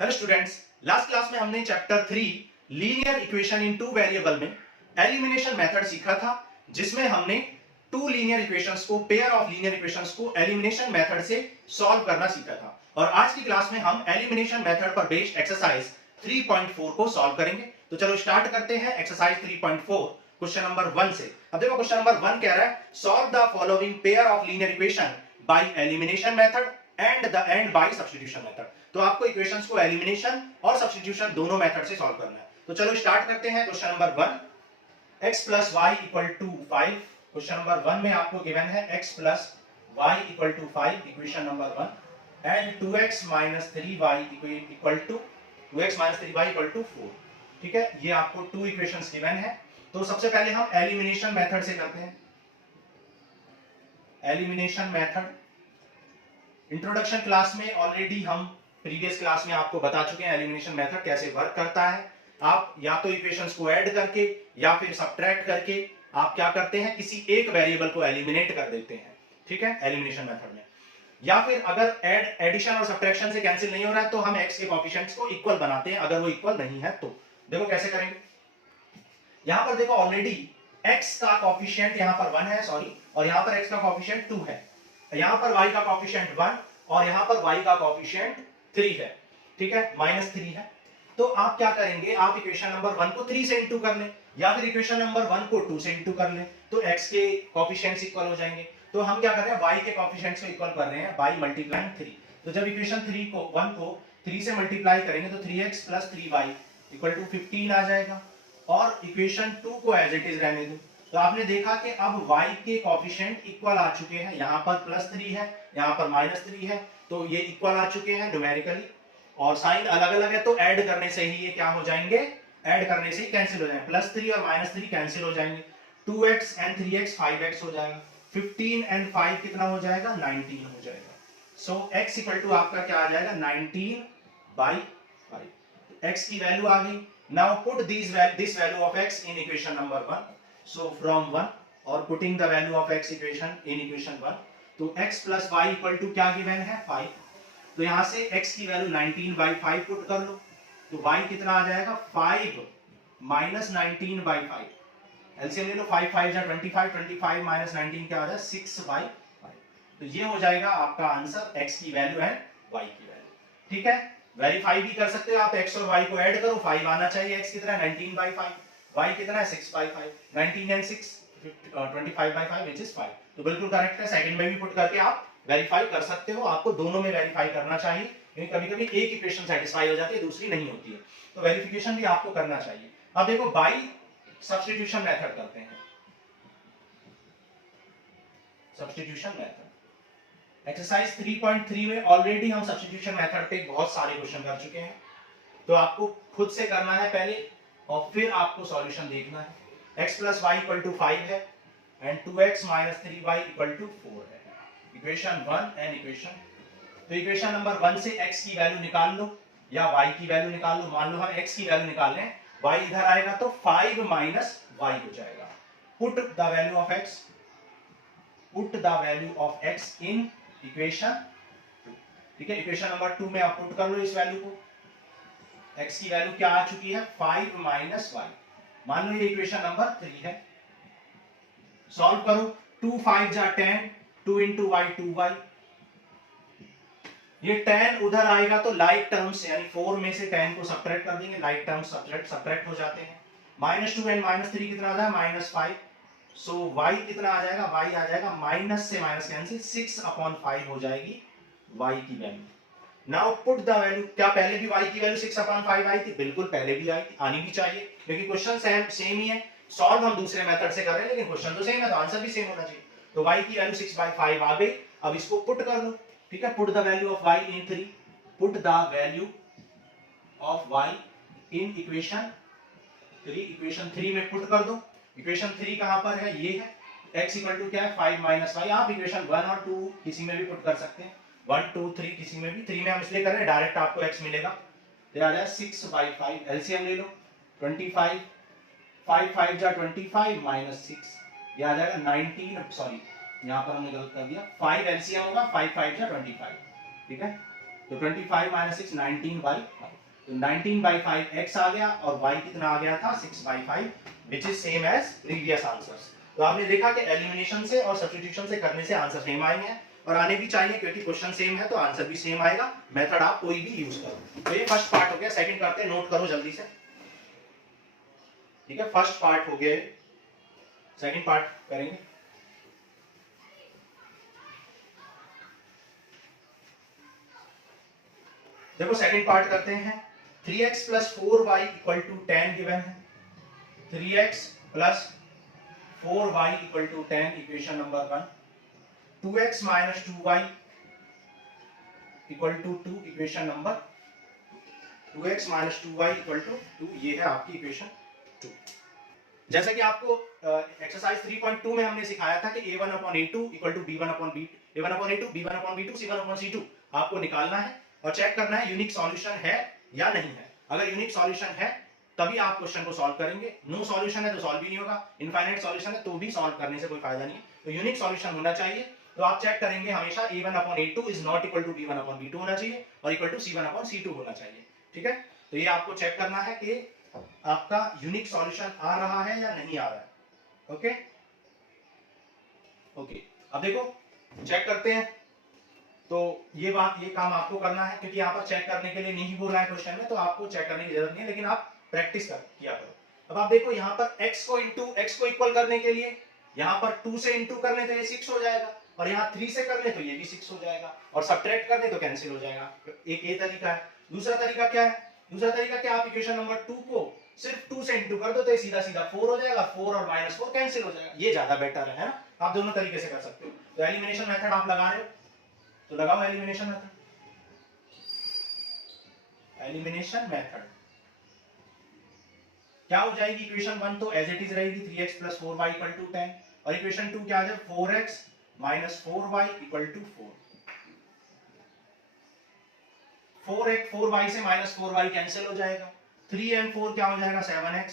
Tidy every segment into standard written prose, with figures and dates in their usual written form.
Hello students, last class में हमने chapter 3 linear equation in two variable में elimination method सीखा था, जिसमें हमने टू लीनियर इक्वेशंस को, पेयर ऑफ लीनियर इक्वेशंस को एलिमिनेशन मेथड से सॉल्व करना सीखा था। और आज की क्लास में हम एलिमिनेशन मेथड पर बेस्ड एक्सरसाइज 3.4 को सॉल्व करेंगे। तो चलो स्टार्ट करते हैं एक्सरसाइज 3.4 क्वेश्चन नंबर 1 से। अब देखो क्वेश्चन नंबर 1 कह रहा है solve the following pair of linear equation by elimination method and by substitution method. तो आपको इक्वेशंस को एलिमिनेशन और सब्स्टिट्यूशन दोनों मेथड से सॉल्व करना है। तो चलो स्टार्ट करते हैं। Question number 1, x plus Y equal to 5। Question number 1 में आपको गिवन है x plus Y equal to 5, equation number 1, and 2x minus 3y equal to 2x-3y equal to 4। ठीक है, ये आपको टू इक्वेशंस गिवन है। तो सबसे पहले हम एलिमिनेशन मेथड से करते हैं। एलिमिनेशन मेथड इंट्रोडक्शन क्लास में ऑलरेडी हम प्रीवियस क्लास में आपको बता चुके हैं एलिमिनेशन मेथड कैसे वर्क करता है। आप या तो इक्वेशंस को ऐड करके या फिर सब्ट्रैक्ट करके आप क्या करते हैं, किसी एक वेरिएबल को एलिमिनेट कर देते हैं। ठीक है, एलिमिनेशन मेथड में। या फिर अगर एडिशन और सब्ट्रैक्शन से कैंसिल नहीं हो रहा है तो हम x के कोएफिशिएंट्स को इक्वल बनाते हैं, अगर वो इक्वल नहीं है तो। देखो कैसे करेंगे। यहां पर देखो ऑलरेडी x का कोएफिशिएंट यहां पर 1 है, सॉरी, और यहां पर x का कोएफिशिएंट 2 है। यहां पर y का कोएफिशिएंट 1 और यहां पर y का कोएफिशिएंट 3 है। ठीक है, -3 है। तो आप क्या करेंगे, आप इक्वेशन नंबर 1 को 3 से इंटू कर लें या फिर इक्वेशन नंबर 1 को 2 से इंटू कर लें, तो x के कोएफिशिएंट्स इक्वल हो जाएंगे। तो हम क्या कर रहे हैं, y के कोएफिशिएंट्स को इक्वल कर रहे हैं बाय मल्टीप्लाइंग 3। तो जब इक्वेशन 1 को 3 से मल्टीप्लाई करेंगे तो 3x + 3y इक्वल टू 15 आ जाएगा। और इक्वेशन 2 को एज इट इज रहने दो। तो आपने देखा कि अब y के कोएफिशिएंट इक्वल आ चुके हैं, यहां पर +3 है, यहां पर -3 है, तो ये इक्वल आ चुके हैं न्यूमेरिकली। और साइन अलग अलग है तो ऐड करने से ही ये क्या हो जाएंगे, ऐड करने से ही कैंसिल हो जाएंगे। +3 और -3 कैंसिल हो जाएंगे। 2x एंड 3x 5x हो जाएगा। 15 एंड 5 कितना हो जाएगा, 19 हो जाएगा। सो x इक्वल टू आपका क्या आ जाएगा, 19/5। x की वैल्यू आ गई। Now put this value of x in equation number 1। So from 1 और putting the value of x equation in equation 1, तो x + y इक्वल टू क्या गिवन है, 5। तो यहां से x की वैल्यू 19/5 पुट कर लो, तो y कितना आ जाएगा, 5 - 19/5। एलसीएम ले लो, 5 5 जा 25, 25 - 19 क्या आ जाए, 6/5। तो ये हो जाएगा आपका आंसर, x की वैल्यू है y की वैल्यू। ठीक है, वेरीफाई भी कर सकते हो आप, x और y को ऐड करो, 5 आना चाहिए। x कितना है, 19/5, y कितना है, 6/5, 19 एंड 6 25/5 व्हिच इज 5। तो बिल्कुल करेक्ट है। सेकंड में भी पुट करके आप वेरीफाई कर सकते हो, आपको दोनों में वेरीफाई करना चाहिए, क्योंकि कभी-कभी एक इक्वेशन सेटिस्फाई हो जाती है, दूसरी नहीं होती है, तो वेरिफिकेशन भी आपको करना चाहिए। अब देखो बाय सब्स्टिट्यूशन मेथड करते हैं। सब्स्टिट्यूशन मेथड एक्सरसाइज 3.3 में ऑलरेडी हम सब्स्टिट्यूशन मेथड पे बहुत सारे क्वेश्चन कर चुके हैं, तो आपको खुद से करना है पहले और फिर आपको सॉल्यूशन देखना है। x + y = 5 है एंड 2x - 3y = 4 है। इक्वेशन 1 एंड इक्वेशन, तो इक्वेशन नंबर 1 से x की वैल्यू निकाल लो या y की वैल्यू निकाल लो। मान लो हम x की वैल्यू निकाल लें, y इधर आएगा तो 5 - y हो जाएगा। Put the value of x, put the value of x in equation 2। ठीक है, इक्वेशन नंबर 2 में आप पुट कर लो इस वैल्यू को। x की वैल्यू क्या आ चुकी है, 5 - y। मान लो ये इक्वेशन नंबर 3 है। सॉल्व करो, 2 5 जा 10, 2 × y 2y। ये 10 उधर आएगा तो लाइक टर्म्स यानी 4 में से 10 को सब्ट्रैक्ट कर देंगे, लाइक टर्म्स सब्ट्रैक्ट हो जाते हैं। -2 एंड -3 कितना आ जाएगा, -5। सो y कितना आ जाएगा, y आ जाएगा माइनस से माइनस कैंसिल, 6/5 हो जाएगी y की value. Now put the value, क्या पहले भी y की वैल्यू 6/5 आई थी, बिल्कुल पहले भी आई थी, आनी भी चाहिए, क्योंकि क्वेश्चन सेम ही है। सॉल्व हम दूसरे मेथड से कर रहे हैं लेकिन क्वेश्चन तो सेम है, तो आंसर भी सेम होना चाहिए। तो y की वैल्यू 6/5 आ गई। अब इसको पुट कर लो। ठीक है, put the value of y in 3, put the value of y in equation 3, equation 3 में पुट कर दो। इक्वेशन 3 कहां पर है, ये है। x = क्या है, 5 - y। आप इक्वेशन 1 और 2 किसी में भी पुट कर सकते हैं, 1 2 3 किसी में भी। 3 में हम इसलिए कर रहे हैं डायरेक्ट आपको x मिलेगा, तो आ जाए 6/5। एलसीएम ले लो, 25, 5 5 जा 25 - 6, ये आ जाएगा 19, सॉरी यहां पर हमने गलत कर दिया, 5 एलसीएम होगा, 5 5 जा 25। ठीक है, तो 25 माइनस 6 19/5, तो 19/5 x आ गया और y कितना आ गया था 6/5, which is same as previous answers. तो आपने देखा कि एलिमिनेशन से और सब्स्टिट्यूशन से करने से आंसर सेम आएंगे और आने भी चाहिए, क्योंकि क्वेश्चन सेम है तो आंसर भी सेम आएगा, मेथड आप कोई भी यूज करो। तो ये फर्स्ट पार्ट हो गया। सेकंड करते हैं, नोट करो जल्दी से, ठीक है। फर्स्ट पार्ट हो गया, सेकंड पार्ट करेंगे। देखो सेकंड पार्ट करते हैं। 3x plus 4y equal to 10 given है। 3x plus 4y equal to 10 equation number 1। 2x minus 2y equal to 2 equation number 2x minus 2y equal to 2, ये है आपकी इक्वेशन 2। जैसा कि आपको एक्सरसाइज 3.2 में हमने सिखाया था कि a1 upon a2 equal to b1 upon b2, a1 upon a2, b1 upon b2, c1 upon c2 आपको निकालना है और चेक करना है यूनिक सॉल्यूशन है या नहीं है। अगर यूनिक सॉल्यूशन है तभी आप क्वेश्चन को सॉल्व करेंगे, नो सॉल्यूशन है तो सॉल्व भी नहीं होगा, इनफाइनाइट सॉल्यूशन है तो भी सॉल्व करने से कोई फायदा नहीं है। तो यूनिक सॉल्यूशन होना चाहिए, तो आप चेक करेंगे हमेशा a1 upon a2 is not equal to b1 upon b2 होना चाहिए और equal to c1 upon c2 होना चाहिए, ठीक है। तो ये आपको चेक करना है कि आपका यूनिक सॉल्यूशन आ रहा है या नहीं आ रहा है, ओके ओके। अब देखो चेक करते हैं, तो ये काम आपको करना है, क्योंकि यहाँ पर चेक करने के लिए नहीं बोला है क्वेश्चन में, तो आपको चेक करने की जरूरत नहीं है, लेकिन आप प्रैक्टिस किया करो। अब आप देखो यहाँ पर x को इक्वल करने के लिए यहाँ पर 2 से इंटू कर ले तो ये 6 हो जाएगा, और यहाँ 3 से कर ले तो ये भी 6 हो जाएगा, और सब्ट्रैक्ट कर ले तो कैंसिल हो जाएगा। एक ये तरीका है। दूसरा तरीका क्या है? दूसरा तरीका क्या, आप इक्वेशन नंबर 2 को सिर्फ 2 से इंटू कर दो तो ये सीधा सीधा 4 हो जाएगा, 4 और -4 कैंसिल हो जाएगा। ये ज्यादा बेटर है ना। आप दोनों तरीके से कर सकते हो। तो एलिमिनेशन मेथड आप लगा रहे हो तो लगाओ एलिमिनेशन मेथड। एलिमिनेशन मेथड क्या हो जाएगी? इक्वेशन 1 तो एज इट इज रहेगी, 3x plus 4y equal to 10, और इक्वेशन 2 क्या आ जाए? 4x minus 4y equal to 4। 4y से माइनस 4y कैंसिल हो जाएगा, 3 एंड 4 क्या हो जाएगा? 7x,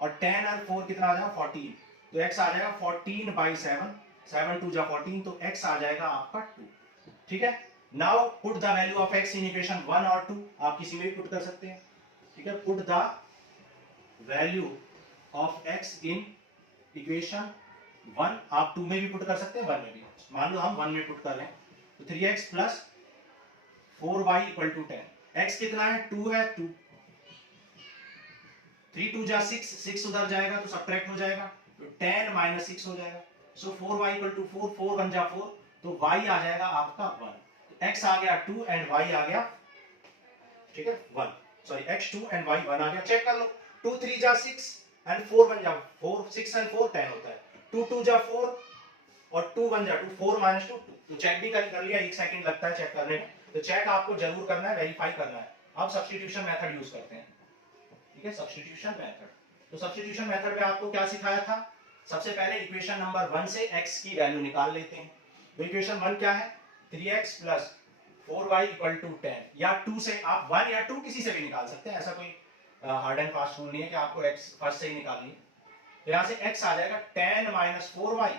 और 10 और 4 कितना आ जाएगा? 14। तो x आ जाएगा 14/7, 7 2 जा 14, तो x आ जाएगा आपका 2, ठीक है। Now put the value of x in equation 1 और 2, आप किसी में भी पुट कर सकते हैं, ठीक है। Put the value of x in equation 1, आप 2 में भी पुट कर सकते हैं, 1 में भी। मान लो हम 1 में पुट कर रहे हैं, तो 3x plus 4y equal to 10, x कितना है? 2 है, 2, 3 2 जा 6, 6 उधर जाएगा तो सब्ट्रैक्ट हो जाएगा, तो 10 माइनस 6 हो जाएगा। सो 4y इक्वल टू 4, 4 1 जा 4, तो y आ जाएगा आपका 1, तो x आ गया 2 एंड y आ गया, ठीक है, 1, सॉरी x 2 एंड y 1 आ गया। चेक कर लो, 2 3 जा 6 एंड 4 1 जा 4, 6 एंड 4 10 होता है, 2 2 जा 4 और 2 1 जा 2, 4 माइनस 2 2। तो चेक भी कर लिया, 1 सेकंड लगता है चेक करने में, तो चेक आपको जरूर करना है, वेरीफाई करना है। अब सब्स्टिट्यूशन मेथड यूज करते हैं, ठीक है, सब्स्टिट्यूशन मेथड। तो सब्स्टिट्यूशन मेथड में आपको क्या सिखाया था? सबसे पहले इक्वेशन नंबर 1 से x की वैल्यू निकाल लेते हैं। तो इक्वेशन 1 क्या है? 3x plus 4y equal to 10, या 2 से आप 1 या 2 किसी से भी निकाल सकते हैं, ऐसा कोई हार्ड एंड फास्ट रूल नहीं है कि आपको x फर्स्ट से ही निकालनी है। तो यहाँ से x आ जाएगा 10 माइनस 4y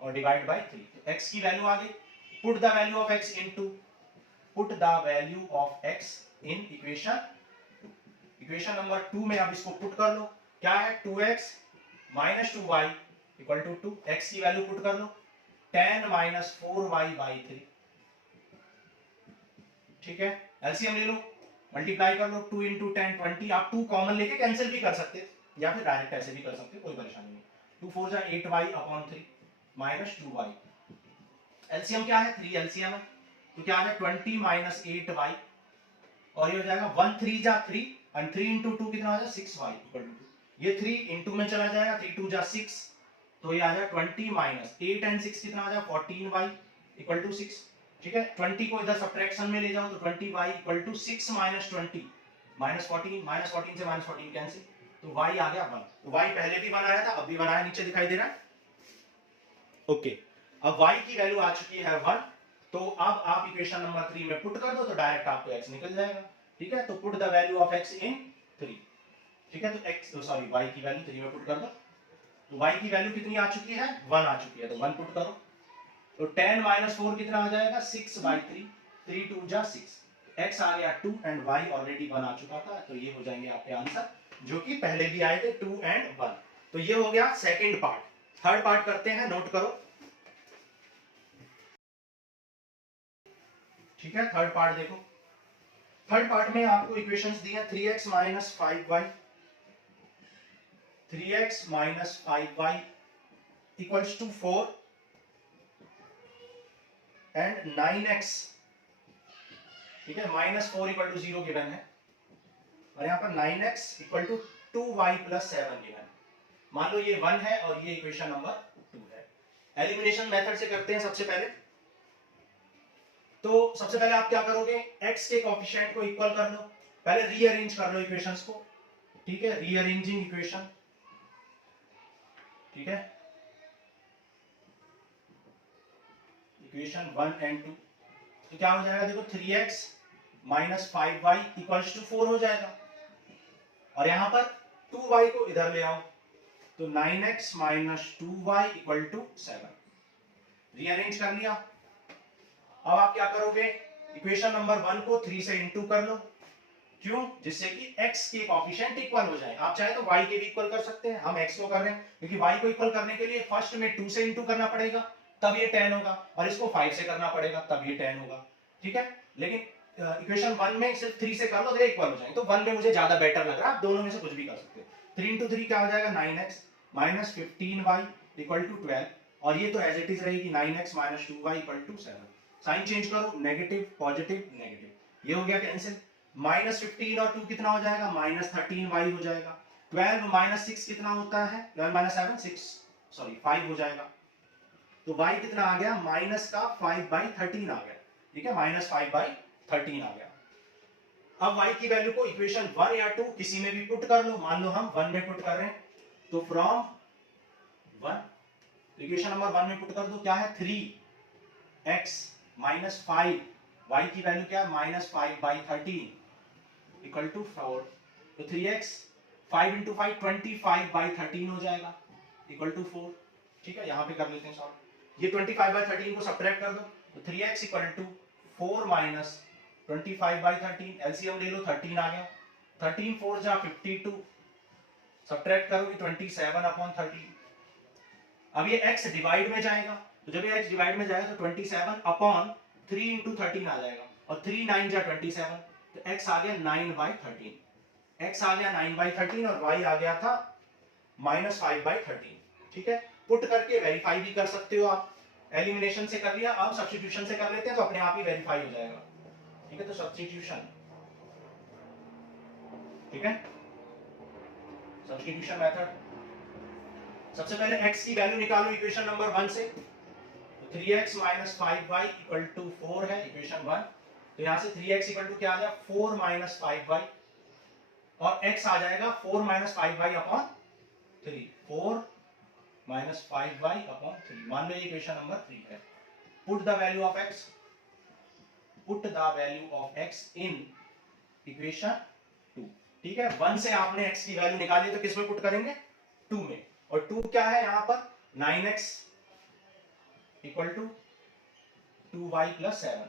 और डिवाइड बाई 3, तो x की वैल्यू आ गई। Put the value of x into, put the value of x in equation number 2 में आप इसको पुट कर लो। क्या है? 2x minus 2y equal to 2, x की वैल्यू पुट कर लो, 10 माइनस 4y बाई 3, ठीक है। एलसीएम ले लो, मल्टीप्लाई कर लो, 2 इंटू 10 20, आप 2 कॉमन लेके कैंसिल भी कर सकते हैं या फिर डायरेक्ट ऐसे भी कर सकते हैं, कोई परेशानी नहीं। 2 4 जा 8y upon 3 minus 2y, LCM क्या है? 3 एलसीएम है, तो क्या आ जाए? 20 माइनस 8y, और ये हो जाएगा 1 3 जा 3 एंड 3 इंटू 2 कितना आ जाएगा? 6y इक्वल टू 2, ये 3 इंटू में चला जाएगा, 3 2 जा 6, तो ये आ जाएगा 20 माइनस 8 एंड 6 कितना आ जाएगा? 14y इक्वल टू 6, ठीक है। 20 को इधर सब्ट्रैक्शन में ले जाओ तो 20y equal to 6 minus 20 minus 14, minus 14 से माइनस 14 कैंसिल, तो y आ गया 1। तो y पहले भी बनाया था, अब भी बनाया, नीचे दिखाई दे रहा है, ओके। अब y की वैल्यू आ चुकी है 1, तो अब आप इक्वेशन नंबर 3 में पुट कर दो तो डायरेक्ट आपको x निकल जाएगा, ठीक है। तो put the value of x इन 3, ठीक है। तो x सॉरी y की वैल्यू 3 में पुट कर दो, तो y की वैल्यू कितनी आ चुकी है? 1 आ चुकी है, तो 1 पुट करो, तो 10 माइनस 4 कितना आ जाएगा? 6/3, 3 2 जा 6, x आ गया 2 एंड y ऑलरेडी 1 आ चुका था, तो ये हो जाएंगे आपके आंसर जो कि पहले भी आए थे 2 एंड 1। तो ये हो गया सेकंड पार्ट। थर्ड पार्ट करते हैं, नोट करो। ठीक है, थर्ड पार्ट देखो। थर्ड पार्ट में आपको इक्वेशंस दी है 3x minus 5y, 3x minus 5y equals to 4 and 9x, ठीक है, माइनस 4 इक्वल टू 0 गिवन है, और यहाँ पर 9x इक्वल टू 2y प्लस 7 गिवन है। मान लो ये 1 है और ये इक्वेशन नंबर 2 है। एलिमिनेशन मेथड से करते हैं सबसे पहले। तो सबसे पहले आप क्या करोगे, x के कोएफिशिएंट को इक्वल कर लो, पहले रीअरेंज कर लो इक्वेशंस को। ठीक है, रीअरेंजिंग इक्वेशन। ठीक है, इक्वेशन 1 एंड 2, तो क्या हो जाएगा देखो, 3x minus 5y equals to 4 हो जाएगा, और यहां पर 2y को इधर ले आओ, तो 9x minus 2y equal to 7। Rearrange कर लिया। अब आप क्या करोगे, इक्वेशन नंबर 1 को 3 से इंटू कर लो। क्यों? जिससे कि x के कोएफिशिएंट इक्वल हो जाए। आप चाहे तो y के भी इक्वल कर सकते हैं, हम x को कर रहे हैं क्योंकि y को इक्वल करने के लिए फर्स्ट में 2 से इंटू करना पड़ेगा, तब ये 10 होगा, और इसको 5 से करना पड़ेगा, तब ये 10 होगा। ठीक है, लेकिन इक्वेशन 1 में सिर्फ 3 से कर लो तो ये इक्वल हो जाएंगे, तो 1 में मुझे ज्यादा बेटर लग रहा है, आप दोनों में से कुछ भी कर सकते हो। 3 इंटू 3 क्या हो जाएगा, 9x minus 15y equal to 12, और ये तो एज इट इज रहेगी 9x minus 2y equal to 7। Sign change करो, नेगेटिव पॉजिटिव नेगेटिव, ये हो गया कैंसिल। माइनस 15 और 2 कितना हो जाएगा, माइनस 13y हो जाएगा। 12 माइनस 6 कितना होता है, 12 माइनस 7 6 सॉरी 5 हो जाएगा। तो y कितना आ गया, माइनस का 5/13 आ गया। ठीक है, माइनस 5/13 आ गया। अब y की वैल्यू को इक्वेशन 1 या 2 किसी में भी पुट कर लो। मान लो हम 1 में पुट कर रहे हैं, तो फ्रॉम 1 इक्वेशन नंबर 1 में पुट कर दो। क्या है, 3x माइनस 5, y की वैल्यू क्या है, माइनस 5/13 इक्वल टू 4। तो 3x 5 इंटू 5 25/13 हो जाएगा इक्वल टू 4। ठीक है, यहां पे कर लेते हैं सॉल्व। ये 25/13 को सब्ट्रैक्ट कर दो, तो 3x equal to 4 minus 25/13, LCM ले लो, 13 आ गया। 13 4 जा 52, सब्ट्रैक्ट करोगे 27/13। अब ये x डिवाइड में जाएगा, तो जब ये x डिवाइड में जाएगा तो 27/3 इंटू 13 आ जाएगा, और 3 9 जा 27, तो x आ गया 9/13। x आ गया 9/13 और y आ गया था माइनस 5/13। ठीक है, पुट करके वेरीफाई भी कर सकते हो आप। एलिमिनेशन से कर लिया, अब सब्स्टिट्यूशन से कर लेते हैं तो अपने आप ही वेरीफाई हो जाएगा। ठीक है, तो सब्स्टिट्यूशन, ठीक है, सब्स्टिट्यूशन मेथड। सबसे पहले x की वैल्यू निकालो इक्वेशन नंबर 1 से, तो 3x minus 5y equal to 4 है इक्वेशन 1, तो यहां से 3x इक्वल टू क्या आ जाएगा, 4 माइनस 5y, और x आ जाएगा 4 minus 5y upon 3, 4 minus 5y upon 3। मान लो ये इक्वेशन नंबर 3 है। Put the value of x, put the value of x in equation 2। ठीक है, 1 से आपने x की वैल्यू निकाली, तो किस में पुट करेंगे, 2 में, और 2 क्या है यहां पर, 9x इक्वल टू 2y प्लस 7।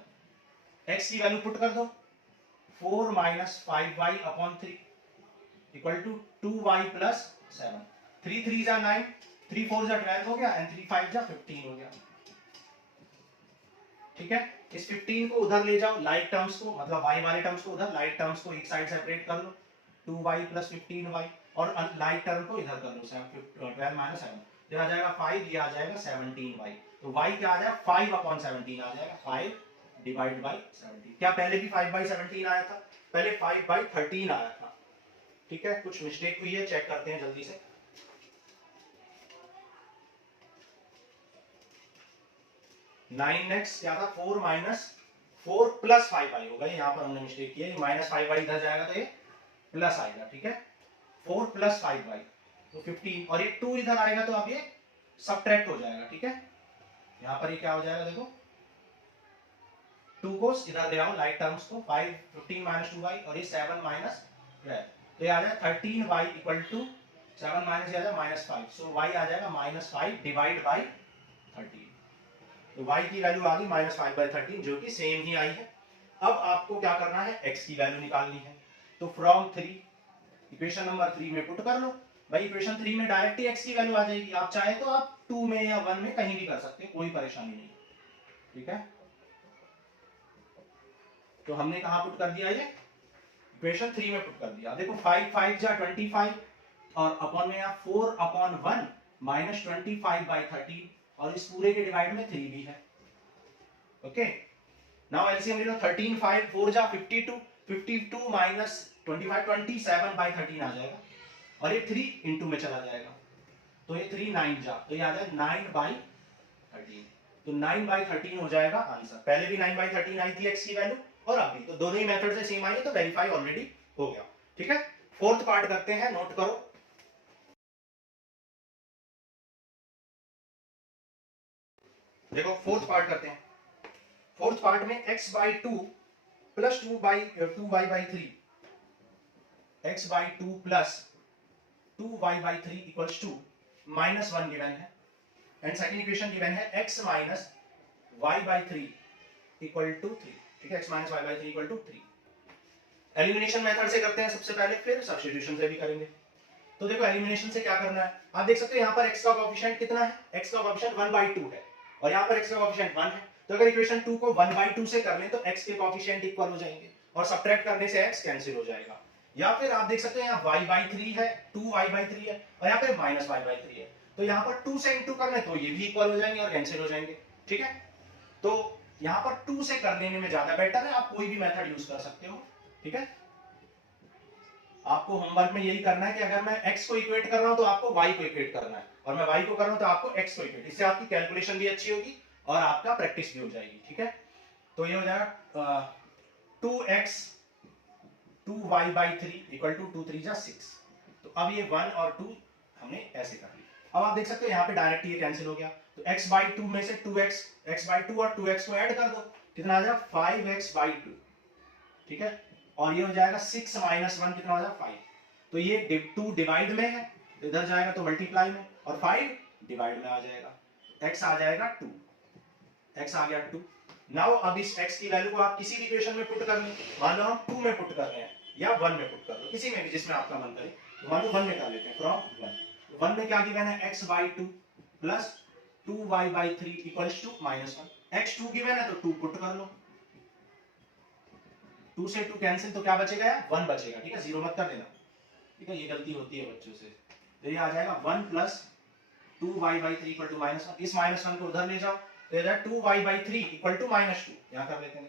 x की वैल्यू पुट कर दो, 4 minus 5y upon 3 equal to 2y plus 7। 3 3 जा 9, 3 4 जा 12 हो गया, एंड 3 5 जा 15 हो गया। ठीक है, इस 15 को उधर ले जाओ, लाइक टर्म्स को, मतलब y वाले टर्म्स को उधर, लाइक टर्म्स को एक साइड सेपरेट कर लो, 2y प्लस 15y, और लाइक टर्म को इधर कर लो, 12 माइनस 7, ये आ जाएगा 5, ये आ जाएगा 17y। तो y क्या आ जाएगा, 5/17 आ जाएगा, 5 डिवाइड बाई 17। क्या पहले भी 5/17 आया था, पहले 5/13 आया था। ठीक है, कुछ मिस्टेक हुई है, चेक करते हैं जल्दी से। 9x क्या था, 4 माइनस 4 प्लस 5y होगा, यहाँ पर हमने मिस्टेक की है, माइनस 5y इधर जाएगा तो ये प्लस आएगा। ठीक है, 4 प्लस 5y तो 15, और ये 2 इधर आएगा तो अब ये सब्ट्रैक्ट हो जाएगा। ठीक है, यहाँ पर ये क्या हो जाएगा देखो, 2 को इधर ले आओ, लाइक टर्म्स को, 5 15 माइनस 2y, और ये 7 माइनस 12, तो ये आ जाएगा 13y इक्वल टू 7 माइनस आ जाएगा माइनस 5, सो y आ जाएगा माइनस 5 डिवाइड बाई 13। तो y की वैल्यू आ गई माइनस 5/13, जो कि सेम ही आई है। अब आपको क्या करना है, x की वैल्यू निकालनी है। तो फ्रॉम 3 इक्वेशन नंबर 3 में पुट कर लो भाई। इक्वेशन 3 में डायरेक्ट ही x की वैल्यू आ जाएगी। आप चाहे तो आप 2 में या 1 में कहीं भी कर सकते हैं, कोई परेशानी नहीं, ठीक है। तो हमने कहां पुट कर दिया, ये इक्वेशन 3 में पुट कर दिया। देखो 5 5 जा 25 और अपॉन में यहाँ 4 अपॉन 1 माइनस 25/13 और इस पूरे के डिवाइड में 3 भी है। ओके, नाउ एलसीएम ले लो। 13 5 4 जा 52, 52 माइनस 25 27/13 आ जाएगा और ये 3 इनटू में चला जाएगा। तो ये 3 9 जा, तो ये आ जाएगा 9/13। तो 9/13 हो जाएगा आंसर। पहले भी 9/13 आई थी x की वैल्यू और अब भी, तो दोनों ही मेथड से सेम आई है, तो वेरीफाई ऑलरेडी हो गया, ठीक है। फोर्थ पार्ट करते हैं, नोट करो। देखो फोर्थ पार्ट करते हैं। फोर्थ पार्ट में x/2 plus 2y/3 x/2 plus 2y/3 equals to -1 given है एंड सेकंड इक्वेशन गिवन है x minus y/3 equal to 3, ठीक है। x minus y/3 equal to 3। Elimination method से करते हैं सबसे पहले, फिर सब्स्टिट्यूशन से भी करेंगे। तो देखो एलिमिनेशन से क्या करना है, आप देख सकते हो यहाँ पर x का कोएफिशिएंट कितना है, x का कोएफिशिएंट 1/2 है और यहाँ पर x का कोएफिशिएंट 1 है। तो अगर इक्वेशन 2 को 1/2 से कर लें तो x के कोएफिशिएंट इक्वल हो जाएंगे और सब्ट्रैक्ट करने से x कैंसिल हो जाएगा। या फिर आप देख सकते हैं यहाँ y/3 है, 2y/3 है और यहाँ पे -y/3 है। तो यहाँ पर 2 से इंटू कर लें तो ये भी इक्वल हो जाएंगे और कैंसिल हो जाएंगे, ठीक है। तो यहाँ पर 2 से कर लेने में ज्यादा बेटर है, आप कोई भी मेथड यूज कर सकते हो, ठीक है। आपको होमवर्क में यही करना है कि अगर मैं x को इक्वेट कर रहा हूं तो आपको y को इक्वेट करना है और मैं y को कर रहा हूं तो आपको x को इक्वेट। इससे आपकी कैलकुलेशन भी अच्छी होगी और आपका प्रैक्टिस भी हो जाएगी, ठीक है। तो ये हो जाएगा 2x 2y/3 इक्वल टू 2 3 जा 6। तो अब ये 1 और 2 हमने ऐसे कर लिया। अब आप देख सकते हो यहाँ पे डायरेक्ट ये कैंसिल हो गया। तो x/2 में से 2x x/2 और 2x को ऐड कर दो, कितना आ जाएगा 5x/2, ठीक है। और ये हो जाएगा 6 माइनस 1 कितना हो जाएगा 5। तो ये 2 डिवाइड में है, इधर जाएगा तो मल्टीप्लाई में, और 5 डिवाइड में आ जाएगा। x आ जाएगा 2, x आ गया 2। नाउ अब इस x की वैल्यू को आप किसी भी इक्वेशन में पुट कर लें। मान लो हम 2 में पुट कर रहे हैं या 1 में पुट कर लो, किसी में भी जिसमें आपका मन करे। तो मान लो 1 में कर लेते हैं, फ्रॉम 1। 1 में क्या गिवन है, x/2 plus 2y/3 equals to -1। x 2 given है तो 2 पुट कर लो, 2 से 2 कैंसिल तो क्या बचेगा, 1 बचेगा, ठीक है। 0 मत कर देना, ठीक है, ये गलती होती है बच्चों से। तो ये आ जाएगा 1 प्लस 2y/3 इक्वल टू -1। इस -1 को उधर ले जाओ तो ये 2y/3 इक्वल टू -2, यहां कर लेते हैं।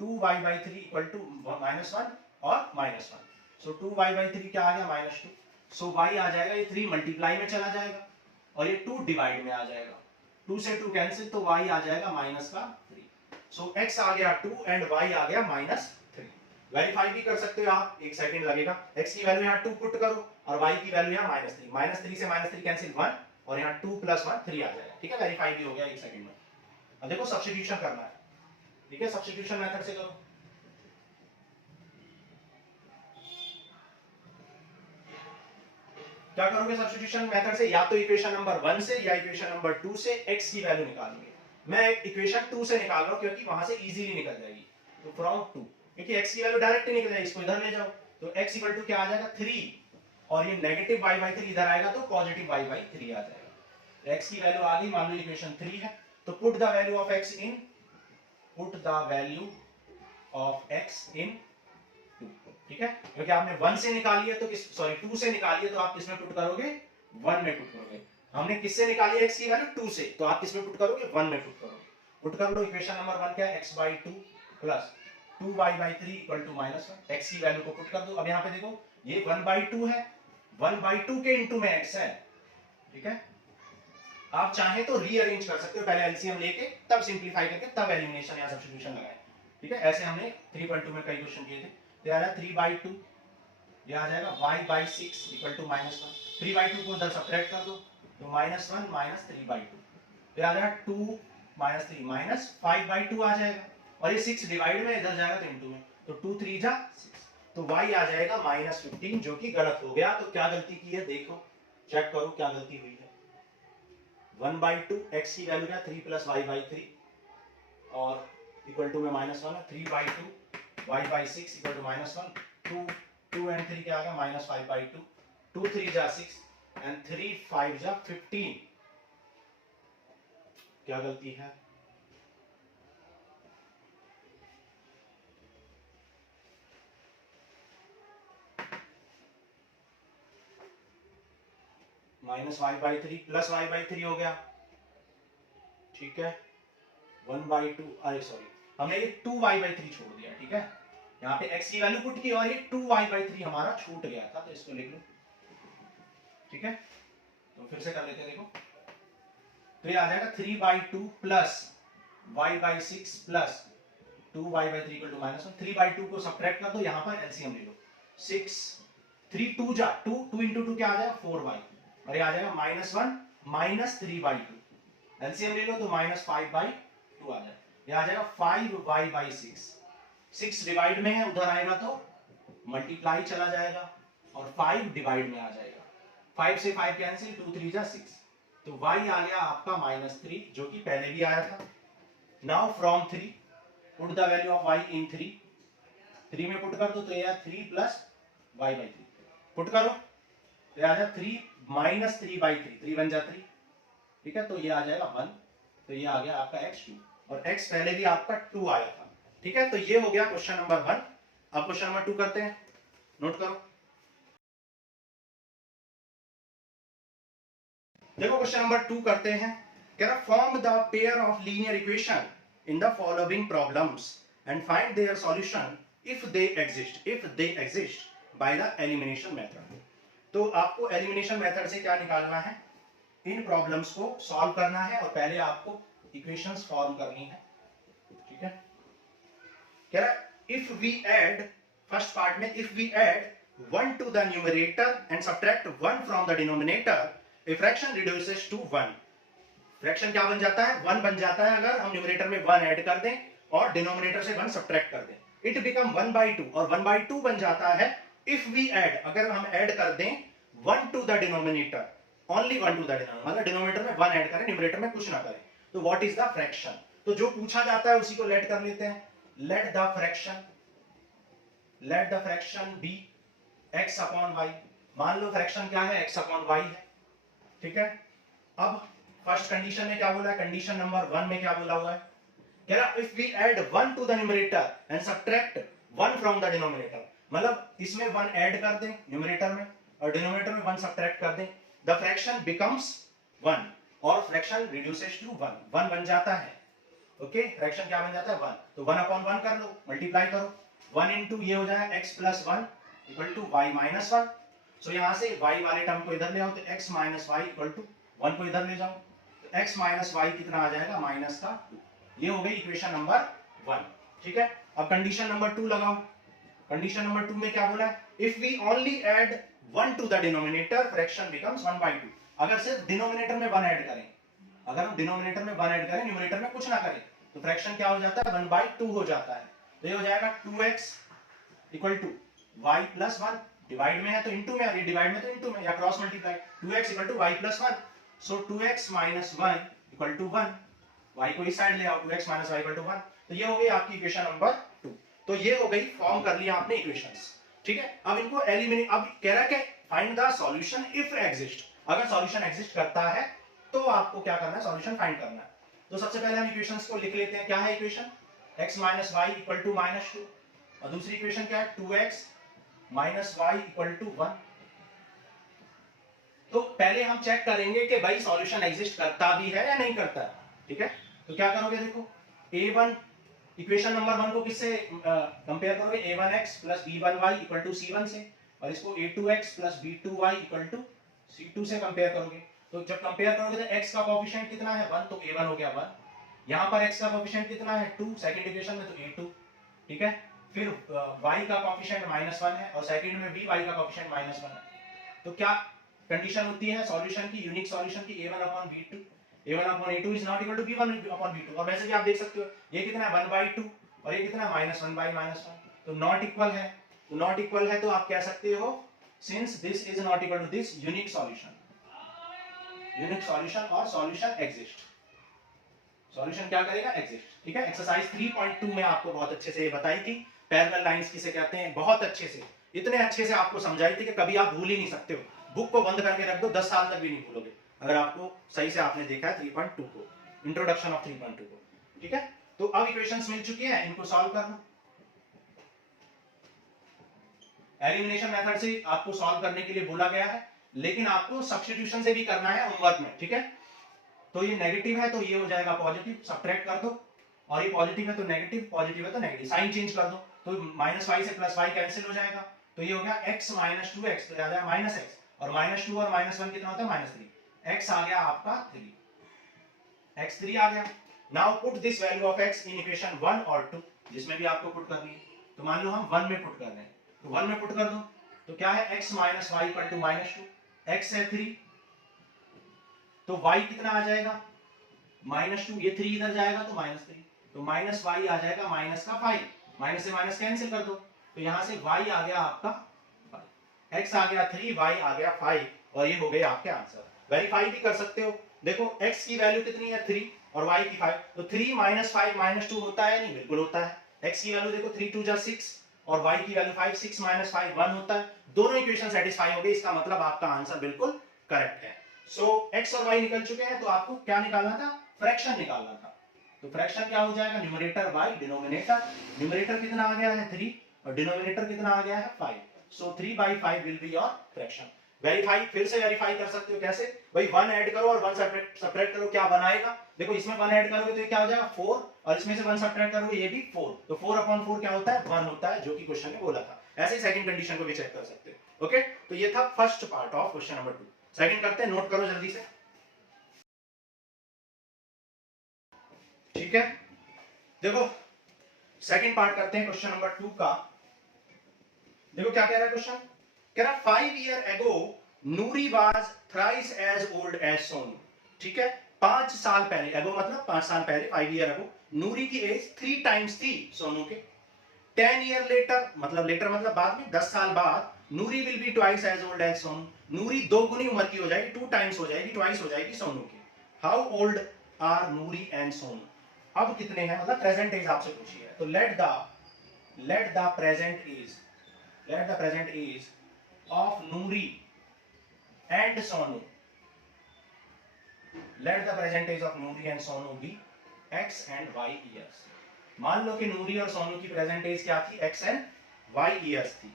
2y/3 इक्वल टू -1 और -1। सो 2y/3 क्या आ गया, -2। सो y आ जाएगा, ये 3 मल्टीप्लाई में चला जाएगा और ये 2 डिवाइड में आ जाएगा। 2 से 2 कैंसिल तो y आ जाएगा -3। सो x आ गया 2 एंड y आ गया -3। वेरीफाई भी कर सकते हो आप, 1 सेकंड लगेगा। x की वैल्यू यहाँ 2 पुट करो और y की वैल्यू यहाँ -3। -3 से -3 कैंसिल 1 और यहाँ 2 + 1 3 आ जाएगा, ठीक है। वेरीफाई भी हो गया 1 सेकंड में। अब देखो सब्स्टिट्यूशन करना है, ठीक है। सब्स्टिट्यूशन मेथड से करो। क्या करोगे सब्स्टिट्यूशन मेथड से, या तो इक्वेशन नंबर 1 से या इक्वेशन नंबर 2 से x की वैल्यू निकालोगे। मैं इक्वेशन 2 से निकाल रहा हूं क्योंकि वहां से इजीली निकल जाएगी। तो फ्रॉम 2, क्योंकि x की वैल्यू डायरेक्ट निकल जाएगी, इसको इधर ले जाओ तो x इक्वल टू क्या आ जाएगा 3 और ये नेगेटिव y/3 इधर आएगा तो पॉजिटिव y/3 आ जाएगा। तो x की वैल्यू आ गई, मान लो इक्वेशन 3 है। तो put the value of x in, put the value of x इन 2, ठीक है। क्योंकि आपने 1 से निकाली है तो किस, सॉरी 2 से निकाली है तो आप किसमें पुट करोगे, 1 में पुट करोगे। हमने किससे निकाली है x की वैल्यू, 2 से, तो आप किसमें पुट करोगे, 1 में पुट करोगे। पुट कर लो। इक्वेशन नंबर 1 क्या है, x/2 plus 2y/3 equal to -1। x की वैल्यू को पुट कर दो। अब यहाँ पे देखो ये 1/2 है, 1/2 के इंटू में x है, ठीक है। आप चाहे तो रीअरेंज कर सकते हो, पहले एलसीएम लेके तब सिंपलीफाई करके तब एलिमिनेशन या सब्स्टिट्यूशन लगाएं, ठीक है। ऐसे हमने 3.2 में कई क्वेश्चन किए थे। तो आ जाएगा 3/2, ये आ जाएगा y/6 इक्वल टू -1। 3/2 को उधर सब्ट्रैक्ट कर दो तो -1 - 3/2, तो आ जाएगा 2 - 3 -5/2 आ जाएगा और ये 6 डिवाइड में इधर जाएगा तो इनटू में, तो 2 3 जा 6। तो y आ जाएगा -15, जो कि गलत हो गया। तो क्या गलती की है देखो, चेक करो क्या गलती हुई है। 1/2 x की वैल्यू क्या 3 + y/3 और इक्वल टू में -1 है, 3/2 y by 6 equal to -1, 2 and 3 क्या आ गया -5/2, 2 3 जा 6 एंड 3 5 जा 15। क्या गलती है? -y/3 प्लस y/3 हो गया, ठीक है। 1/2 अरे सॉरी, हमने ये 2y/3 छोड़ दिया, ठीक है। यहाँ पे x की वैल्यू पुट की और ये 2y/3 हमारा छूट गया था, तो इसको लिख लो, ठीक है। तो फिर से कर लेते हैं, देखो। तो ये आ जाएगा 3/2 plus y/6 plus 2y/3 equal to -1। 3/2 को सब्ट्रैक्ट कर दो, यहाँ पर एलसीएम ले लो। 6 3 2 जा 2 2 into 2 क्या आ जाएगा 4y, और ये आ जाएगा -1 -3/2। एलसीएम ले लो तो -5/2 आ जाएगा। ये आ जाएगा 5y/6। 6 डिवाइड में है, उधर आएगा तो मल्टीप्लाई चला जाएगा और 5 डिवाइड में आ जाएगा। 5 से 5 कैंसिल, 2 3 जा 6, तो y आ गया आपका -3, जो कि पहले भी आया था। Now from 3 put the value of y इन 3 में पुट कर दो, तो ये 3 प्लस y/3 पुट करो, तो आ जाएगा 3 -3/3, 3 1 जा 3, ठीक है। तो ये आ जाएगा 1, तो ये आ गया आपका x2, और x पहले भी आपका 2 आया था, ठीक है। तो ये हो गया क्वेश्चन नंबर 1। अब क्वेश्चन नंबर 2 करते हैं, नोट करो। देखो क्वेश्चन नंबर 2 करते हैं, कह रहा form the pair of linear equation in the following problems and find their solution if they exist by the elimination method. तो आपको एलिमिनेशन मेथड से क्या निकालना है, इन प्रॉब्लम्स को सॉल्व करना है और पहले आपको इक्वेशंस फॉर्म करनी है, ठीक है। कह रहा if we add, first part में if we add 1 to the numerator and subtract 1 from the denominator, a fraction reduces to 1। Fraction क्या बन जाता है, 1 बन जाता है अगर हम न्यूमरेटर में 1 ऐड कर दें और डिनोमिनेटर से 1 सब्ट्रैक्ट कर दें। इट बिकम 1/2, और 1/2 बन जाता है इफ वी ऐड, अगर हम ऐड कर दें 1 to the denominator, only 1 to the denominator, मतलब डिनोमिनेटर में 1 ऐड करें, न्यूमरेटर में कुछ ना करें। तो व्हाट इज द फ्रैक्शन, तो जो पूछा जाता है उसी को लेट कर लेते हैं। Let the fraction be x upon y। मान लो फ्रैक्शन क्या है, x अपॉन y है, ठीक है। अब फर्स्ट कंडीशन में क्या बोला है, कंडीशन नंबर 1 में क्या बोला हुआ है, कह रहा if we add 1 to the numerator and subtract 1 from the denominator, मतलब इसमें 1 ऐड कर दें न्यूमरेटर में और डिनोमिनेटर में 1 सब्ट्रैक्ट कर दें, द फ्रैक्शन बिकम्स 1 और फ्रैक्शन रिड्यूसेस टू 1, 1 बन जाता है, ओके। फ्रैक्शन क्या बन जाता है 1, तो 1 अपॉन 1 कर लो, मल्टीप्लाई करो, 1 इंटू ये हो जाएगा x plus 1 equal to y minus 1। So यहां से y वाले टर्म को इधर ले आओ, तो x minus y equal to 1 को इधर ले जाओ, तो x माइनस y कितना आ जाएगा, -2। ये हो गई इक्वेशन नंबर 1, ठीक है। अब कंडीशन नंबर 2 लगाओ। कंडीशन नंबर 2 में क्या बोला है, if we only add 1 to the denominator fraction becomes 1/2। अगर सिर्फ डिनोमिनेटर में 1 ऐड करें, अगर हम डिनोमिनेटर में 1 ऐड करें, न्यूमरेटर में कुछ ना करें, तो फ्रैक्शन क्या हो जाता है, 1/2 हो जाता है। तो ये हो जाएगा 2x equal to y plus 1, divide में है तो इनटू में, और ये डिवाइड में तो इनटू में, या cross multiply, 2x equal to y plus 1। So 2x minus y equal to 1, y को इस साइड ले आओ, 2x minus y equal to 1। तो ये हो गई आपकी इक्वेशन नंबर 2। तो ये हो गई, फॉर्म कर लिया आपने इक्वेशंस, ठीक है। अब इनको एलिमिनेट, अब कह रहा है कि find the solution if exist, अगर सॉल्यूशन एग्जिस्ट करता है तो आपको क्या करना है, सॉल्यूशन फाइंड करना है। तो सबसे पहले हम इक्वेशंस को लिख लेते हैं। क्या है equation, x minus y equal to -2, और दूसरी इक्वेशन क्या है, 2x minus y equal to 1। तो पहले हम चेक करेंगे कि भाई सॉल्यूशन एग्जिस्ट करता भी है या नहीं करता है, ठीक है। तो क्या करोगे, देखो a1, इक्वेशन नंबर 1 को किससे कंपेयर करोगे, a1x plus b1y equal to c1 से, और इसको a2x plus b2y equal to c2 से कंपेयर करोगे। तो जब कंपेयर करोगे तो x का कोएफिशिएंट कितना है, 1, तो a1 हो गया 1। यहाँ पर x का कोएफिशिएंट कितना है, 2, सेकंड इक्वेशन में तो a2, ठीक है। फिर y का कोएफिशिएंट -1 है और सेकंड में भी y का कोएफिशिएंट -1 है। तो क्या कंडीशन होती है सॉल्यूशन की, यूनिक सॉल्यूशन की, a1 upon b2, a1 upon a2 is not equal to b1 upon b2। और वैसे भी आप देख सकते हो ये कितना है 1/2 और ये कितना है -1/-1, तो नॉट इक्वल है। तो नॉट इक्वल है तो आप कह सकते हो since this is not equal to this, unique solution, unique solution, और सॉल्यूशन एग्जिस्ट। सॉल्यूशन क्या करेगा, एग्जिस्ट, ठीक है। एक्सरसाइज 3.2 में आपको बहुत अच्छे से ये बताई थी। पैरेलल लाइंस किसे कहते हैं, बहुत अच्छे से, इतने अच्छे से आपको समझाई थी कि कभी आप भूल ही नहीं सकते हो। बुक को बंद करके रख दो, 10 साल तक भी नहीं भूलोगे अगर आपको सही से आपने देखा है 3.2 को, इंट्रोडक्शन ऑफ 3.2 को। ठीक है, तो अब इक्वेशंस मिल चुकी हैं, इनको सॉल्व करना। एलिमिनेशन मेथड से आपको सॉल्व करने के लिए बोला गया है, लेकिन आपको सब्स्टिट्यूशन से भी करना है होमवर्क में। ठीक है, तो ये नेगेटिव है तो ये हो जाएगा पॉजिटिव, सब्ट्रैक्ट कर दो, और ये पॉजिटिव है तो नेगेटिव, पॉजिटिव है तो नेगेटिव, साइन चेंज कर दो, तो -y से +y कैंसिल हो जाएगा, तो ये हो गया x - 2x, तो आ जाएगा -x, और -2 और -1 कितना होता है, -3, x आ गया आपका 3, x 3 आ गया। Now put this value of x in equation 1 और 2, जिसमें भी आपको पुट करनी है, तो मान लो हम 1 में पुट कर रहे हैं, तो 1 में पुट कर दो, तो क्या है x - y = -2, x है 3, तो y कितना आ जाएगा -2, ये 3 इधर जाएगा तो -3, तो -y आ जाएगा -5, माइनस से माइनस कैंसिल कर दो, तो यहां से y आ गया आपका 5, x आ गया 3, y आ गया 5, और ये हो गए आपके आंसर। वेरीफाई भी कर सकते हो, देखो x की वैल्यू कितनी है 3 और y की 5, तो 3 - 5 - 2 होता है नहीं, बिल्कुल होता है। x की वैल्यू देखो 3 2 जा 6 और y की वैल्यू 5, 6 - 5 1 होता है, दोनों इक्वेशन सेटिस्फाई हो गई, इसका मतलब आपका आंसर बिल्कुल करेक्ट है। सो x और y निकल चुके हैं, तो आपको क्या निकालना था, फ्रैक्शन निकालना था। तो फ्रैक्शन क्या हो जाएगा, न्यूमरेटर बाय डिनोमिनेटर, न्यूमरेटर कितना आ गया है 3 और डिनोमिनेटर कितना आ गया है 5, सो 3/5 will be your fraction. Verify, फिर से वेरीफाई कर सकते हो, कैसे भाई, 1 ऐड करो और 1 सब्ट्रैक्ट करो, क्या बनाएगा, देखो इसमें 1 ऐड करोगे तो ये क्या हो जाएगा 4, और इसमें से 1 सब्ट्रैक्ट करोगे ये भी 4, तो 4/4 क्या होता है 1 होता है, जो कि क्वेश्चन में बोला था। ऐसे ही सेकंड कंडीशन को भी चेक कर सकते हो। ओके, तो ये था first part of question number 2। Second करते हैं, नोट करो जल्दी से। ठीक है, देखो सेकंड पार्ट करते हैं क्वेश्चन नंबर 2 का। देखो क्या कह रहा है क्वेश्चन, कह रहा 5 year ago Noori was thrice as old as Sonu. ठीक है, 5 साल पहले, एगो मतलब 5 साल पहले, 5 ईयर एगो, नूरी की एज 3 टाइम्स थी सोनू के। 10 ईयर लेटर मतलब बाद में, 10 साल बाद, Noori will be twice as old as Sonu, Noori दो गुनी उम्र की हो जाएगी, 2 टाइम्स हो जाएगी, ट्वाइस हो जाएगी सोनू की। How old are Noori and Sonu, अब कितने हैं, मतलब प्रेजेंट एज आपसे पूछी है, तो let the present age of Noori and Sonu, let the present age of Noori and Sonu be x and y years। मान लो कि नूरी और सोनू की प्रेजेंट एज क्या थी, x and y years थी।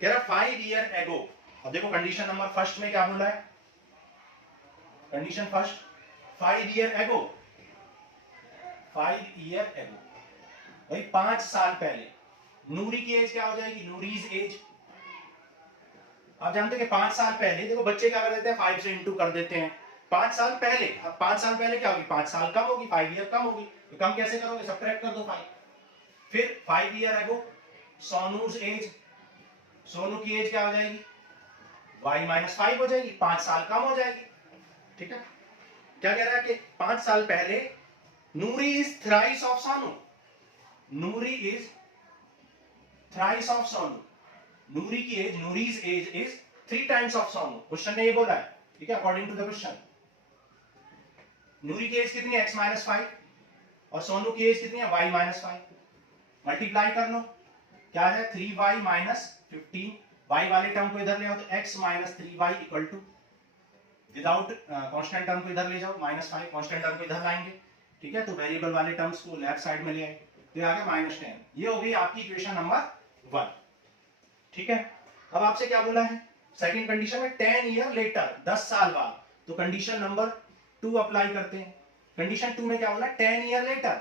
कह रहा 5 ईयर एगो, अब देखो कंडीशन नंबर फर्स्ट में क्या बोला है, कंडीशन फर्स्ट 5 ईयर एगो, 5 ईयर एगो, भाई 5 साल पहले, नूरी की एज क्या हो जाएगी, नूरीज एज, आप जानते हैं कि 5 साल पहले, देखो बच्चे क्या कर देते हैं 5 से इंटू कर देते हैं, 5 साल पहले, अब 5 साल पहले क्या होगी, 5 साल कम होगी, 5 ईयर कम होगी, तो कम कैसे करोगे, सब्ट्रैक्ट कर दो 5, फिर 5 ईयर एगो सोनूज एज, सोनू की एज क्या हो जाएगी, y - 5 हो जाएगी, 5 साल कम हो जाएगी। ठीक है, क्या कह रहा है कि 5 साल पहले Noori is thrice of Sonu, Noori is thrice of Sonu, Noori की age, Noori's age is 3 times of Sonu, question ने ये बोला है। ठीक है, according to the question, Noori की एज कितनी है, x - 5, और सोनू की एज कितनी है, y - 5, मल्टीप्लाई कर लो, क्या है 3y - 15, y वाले टर्म को इधर ले आओ, तो x - 3y equal to, without constant term को इधर ले जाओ, -5, कांस्टेंट टर्म को इधर लाएंगे। ठीक है, तो वेरिएबल वाले टर्म्स को लेफ्ट साइड में ले आए, तो ये आ गया -10, ये हो गई आपकी इक्वेशन नंबर 1। ठीक है, अब आपसे क्या बोला है, सेकंड कंडीशन में 10 ईयर लेटर, 10 साल बाद, तो कंडीशन नंबर 2 अप्लाई करते हैं। कंडीशन 2 में क्या बोला, 10 ईयर लेटर,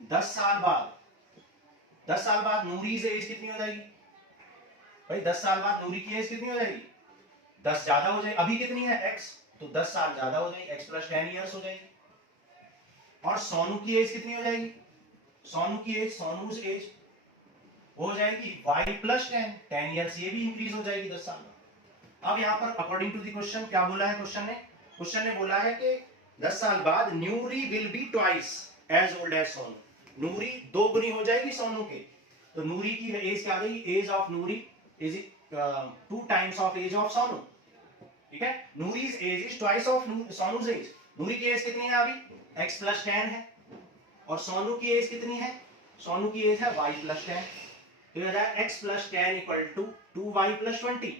10 साल बाद, 10 साल बाद नूरी से एज कितनी हो जाएगी भाई, 10 साल बाद नूरी की एज कितनी हो जाएगी, 10 ज्यादा हो जाएगी, अभी कितनी है x, तो 10 साल ज्यादा हो जाएगी, x + 10 ईयर्स हो जाएगी। और सोनू की एज कितनी हो जाएगी, सोनू की एज, सोनूज एज हो जाएगी y + 10 ईयर्स, ये भी इंक्रीज हो जाएगी 10 साल में। अब यहाँ पर अकॉर्डिंग टू द क्वेश्चन क्या बोला है, क्वेश्चन ने बोला है कि 10 साल बाद Noori will be twice as old as Sonu, Noori दो गुनी हो जाएगी सोनू के, तो नूरी की एज क्या आ गई, age of Noori is 2 times of age of Sonu. ठीक है, Noori's age is twice of Sonu's age, Noori की एज कितनी है अभी, x + 10 है, और सोनू की एज कितनी है, सोनू की एज है y + 10। तो ये हो जाएगा x plus 10 equal to 2y plus 20।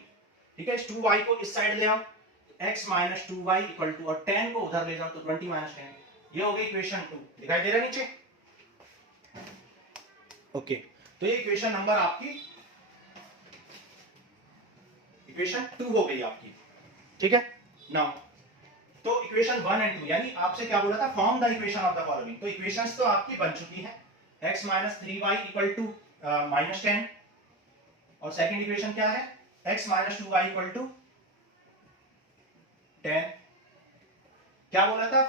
ठीक है, इस 2y को इस साइड ले आओ, x minus 2y equal to, और 10 को उधर ले जाओ तो 20 माइनस 10। ये हो गई इक्वेशन 2, दिखाई दे रहा है नीचे? ओके, तो ये इक्वेशन नंबर आपकी इक्वेशन 2 हो गई आपकी। ठीक है, नाउ तो इक्वेशन 1 एंड 2, यानी आपसे क्या बोला था, form the equation of the following. तो इक्वेशंस तो आपकी बन चुकी है, x minus 3y equal to minus 10, और सेकंड इक्वेशन क्या है, x minus 2y equal to 10। क्या बोला था,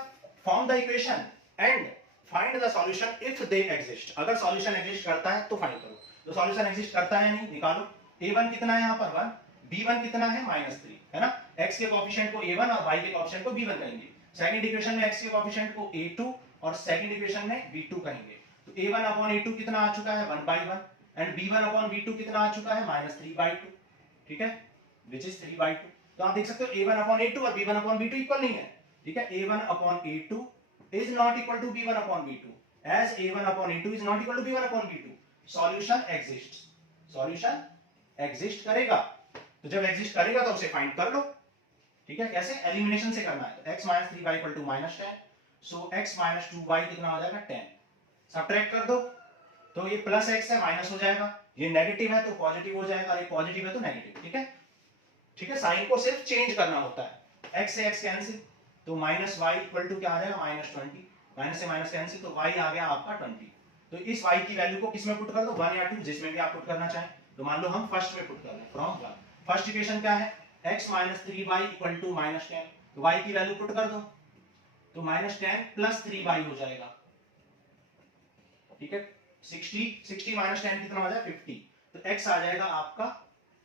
form the equation and find the solution if they exist. अगर सॉल्यूशन एग्जिस्ट करता है तो फाइंड करो, तो सॉल्यूशन एग्जिस्ट करता है नहीं, निकालो। a1 कितना है यहाँ पर 1, b1 कितना है -3, है ना। x के कोएफिशिएंट को a1 और y के कोएफिशिएंट को b1 कहेंगे। सेकंड इक्वेशन में x के कोएफिशिएंट को a2 और सेकंड इक्वेशन में b2 कहेंगे। तो a1 अपॉन a2 कितना आ चुका है 1/1, एंड b1 अपॉन b2 कितना आ चुका है -3/2। ठीक है, विच इज 3/2। तो आप देख सकते हो a1 अपॉन a2 और b1 अपॉन b2 इक्वल नहीं है। ठीक है, a1 upon a2 is not equal to b1 upon b2, as a1 upon a2 is not equal to b1 upon b2। solution exists, solution exist करेगा, तो जब exist करेगा तो उसे फाइंड कर लो। ठीक है, कैसे, एलिमिनेशन से करना है। तो x minus 3y equal to -10, so x minus 2y कितना हो जाएगा 10, सब्ट्रैक्ट कर दो, तो ये प्लस x है माइनस हो जाएगा, ये नेगेटिव है तो पॉजिटिव हो जाएगा, और ये पॉजिटिव है तो नेगेटिव। ठीक है, ठीक है, साइन को सिर्फ चेंज करना होता है। x से x कैंसिल, तो माइनस वाई इक्वल टू क्या आ जाएगा -20, माइनस से माइनस कैंसिल, तो y आ गया आपका 20। तो इस y की वैल्यू को किस में पुट कर दो, 1 या 2, जिसमें भी आप पुट करना चाहें। तो मान लो हम फर्स्ट में पुट कर रहे हैं, फ्रॉम 1। फर्स्ट इक्वेशन क्या है, x minus 3y equal to -10, तो y की वैल्यू पुट कर दो, तो -10 प्लस 3y हो जाएगा। ठीक है, 60 माइनस 10 कितना हो जाएगा 50, तो x आ जाएगा आपका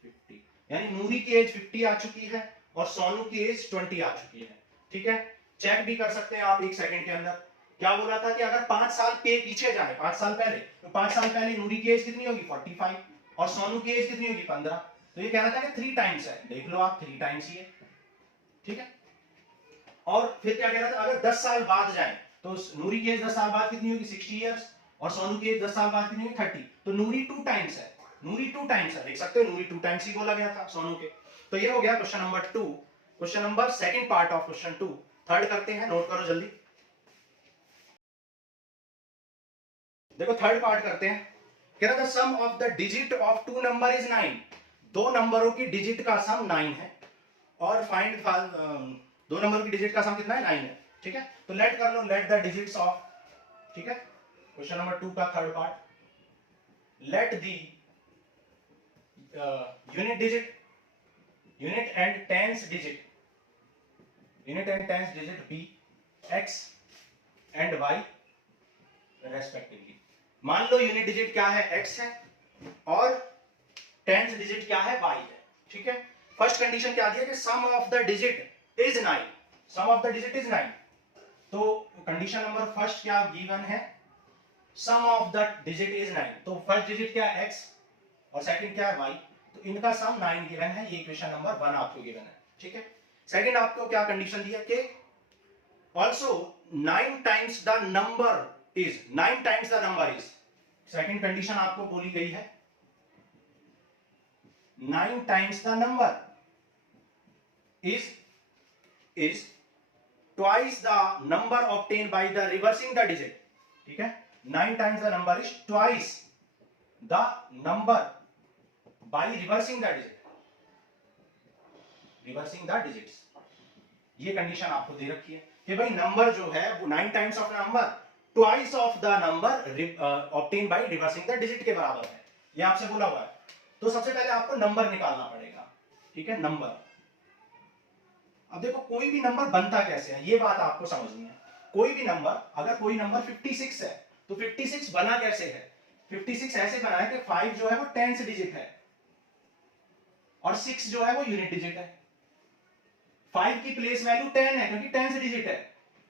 50, यानी नूरी की एज 50 आ चुकी है और सोनू की एज 20 आ चुकी है। ठीक है, चेक भी कर सकते हैं आप एक सेकंड के अंदर। क्या बोला था कि अगर 5 साल पे पीछे जाए, 5 साल पहले, तो 5 साल पहले नूरी की एज कितनी होगी 45, और सोनू की एज कितनी होगी 15। तो ये कह रहा था कि 3 टाइम्स है, देख लो आप 3 टाइम्स ही है। ठीक है, और फिर क्या कह रहा था, अगर 10 साल बाद जाए तो नूरी की एज 10 साल बाद कितनी होगी 60 इयर्स, और सोनू की एज 10 साल बाद कितनी होगी 30। तो नूरी 2 टाइम्स है, नूरी 2 टाइम्स है, देख सकते हो नूरी 2 टाइम्स ही बोला गया था सोनू के। तो ये हो गया question number 2। Question number second part of question 2, third करते हैं, नोट करो जल्दी। देखो थर्ड पार्ट करते हैं, कह रहा था sum of the digit of 2 number is 9। दो नंबरों की डिजिट का सम 9 है, और फाइंड दो नंबरों की डिजिट का सम कितना है 9 है। ठीक है, तो लेट कर लो, लेट द डिजिट्स ऑफ, ठीक है, क्वेश्चन नंबर 2 का third part, let the unit digit, unit and tens digit, unit and tens digit be x and y respectively. मान लो यूनिट डिजिट क्या है x है, और टेंस डिजिट क्या है y है। ठीक है, फर्स्ट कंडीशन क्या दिया कि sum of the digit is 9, sum of the digit is 9। तो कंडीशन नंबर फर्स्ट क्या गिवन है, sum of the digit is 9। तो फर्स्ट डिजिट क्या है x, और सेकंड क्या है y, तो इनका सम 9 गिवन है, ये इक्वेशन नंबर 1 आपको गिवन है। ठीक है, सेकंड आपको क्या कंडीशन दिया कि also 9 times the number is, 9 times the number is, second condition आपको बोली गई है 9 times the number is twice the number obtained by the reversing the digit। ठीक है, 9 times the number is twice the number by reversing the digit, reversing the digits। ये condition आपको दे रखी है कि भाई नंबर जो है वो 9 times of number twice of the number obtain by reversing the digit के बराबर है, ये आपसे बोला हुआ है। तो सबसे पहले आपको नंबर निकालना पड़ेगा। ठीक है, नंबर, अब देखो कोई भी नंबर बनता कैसे है, ये बात आपको समझनी है। कोई भी नंबर, अगर कोई नंबर 56 है तो 56 बना कैसे है, 56 ऐसे बना है कि 5 जो है वो टेंस डिजिट है, और 6 जो है वो यूनिट डिजिट है। 5 की प्लेस वैल्यू 10 है क्योंकि 10 डिजिट है,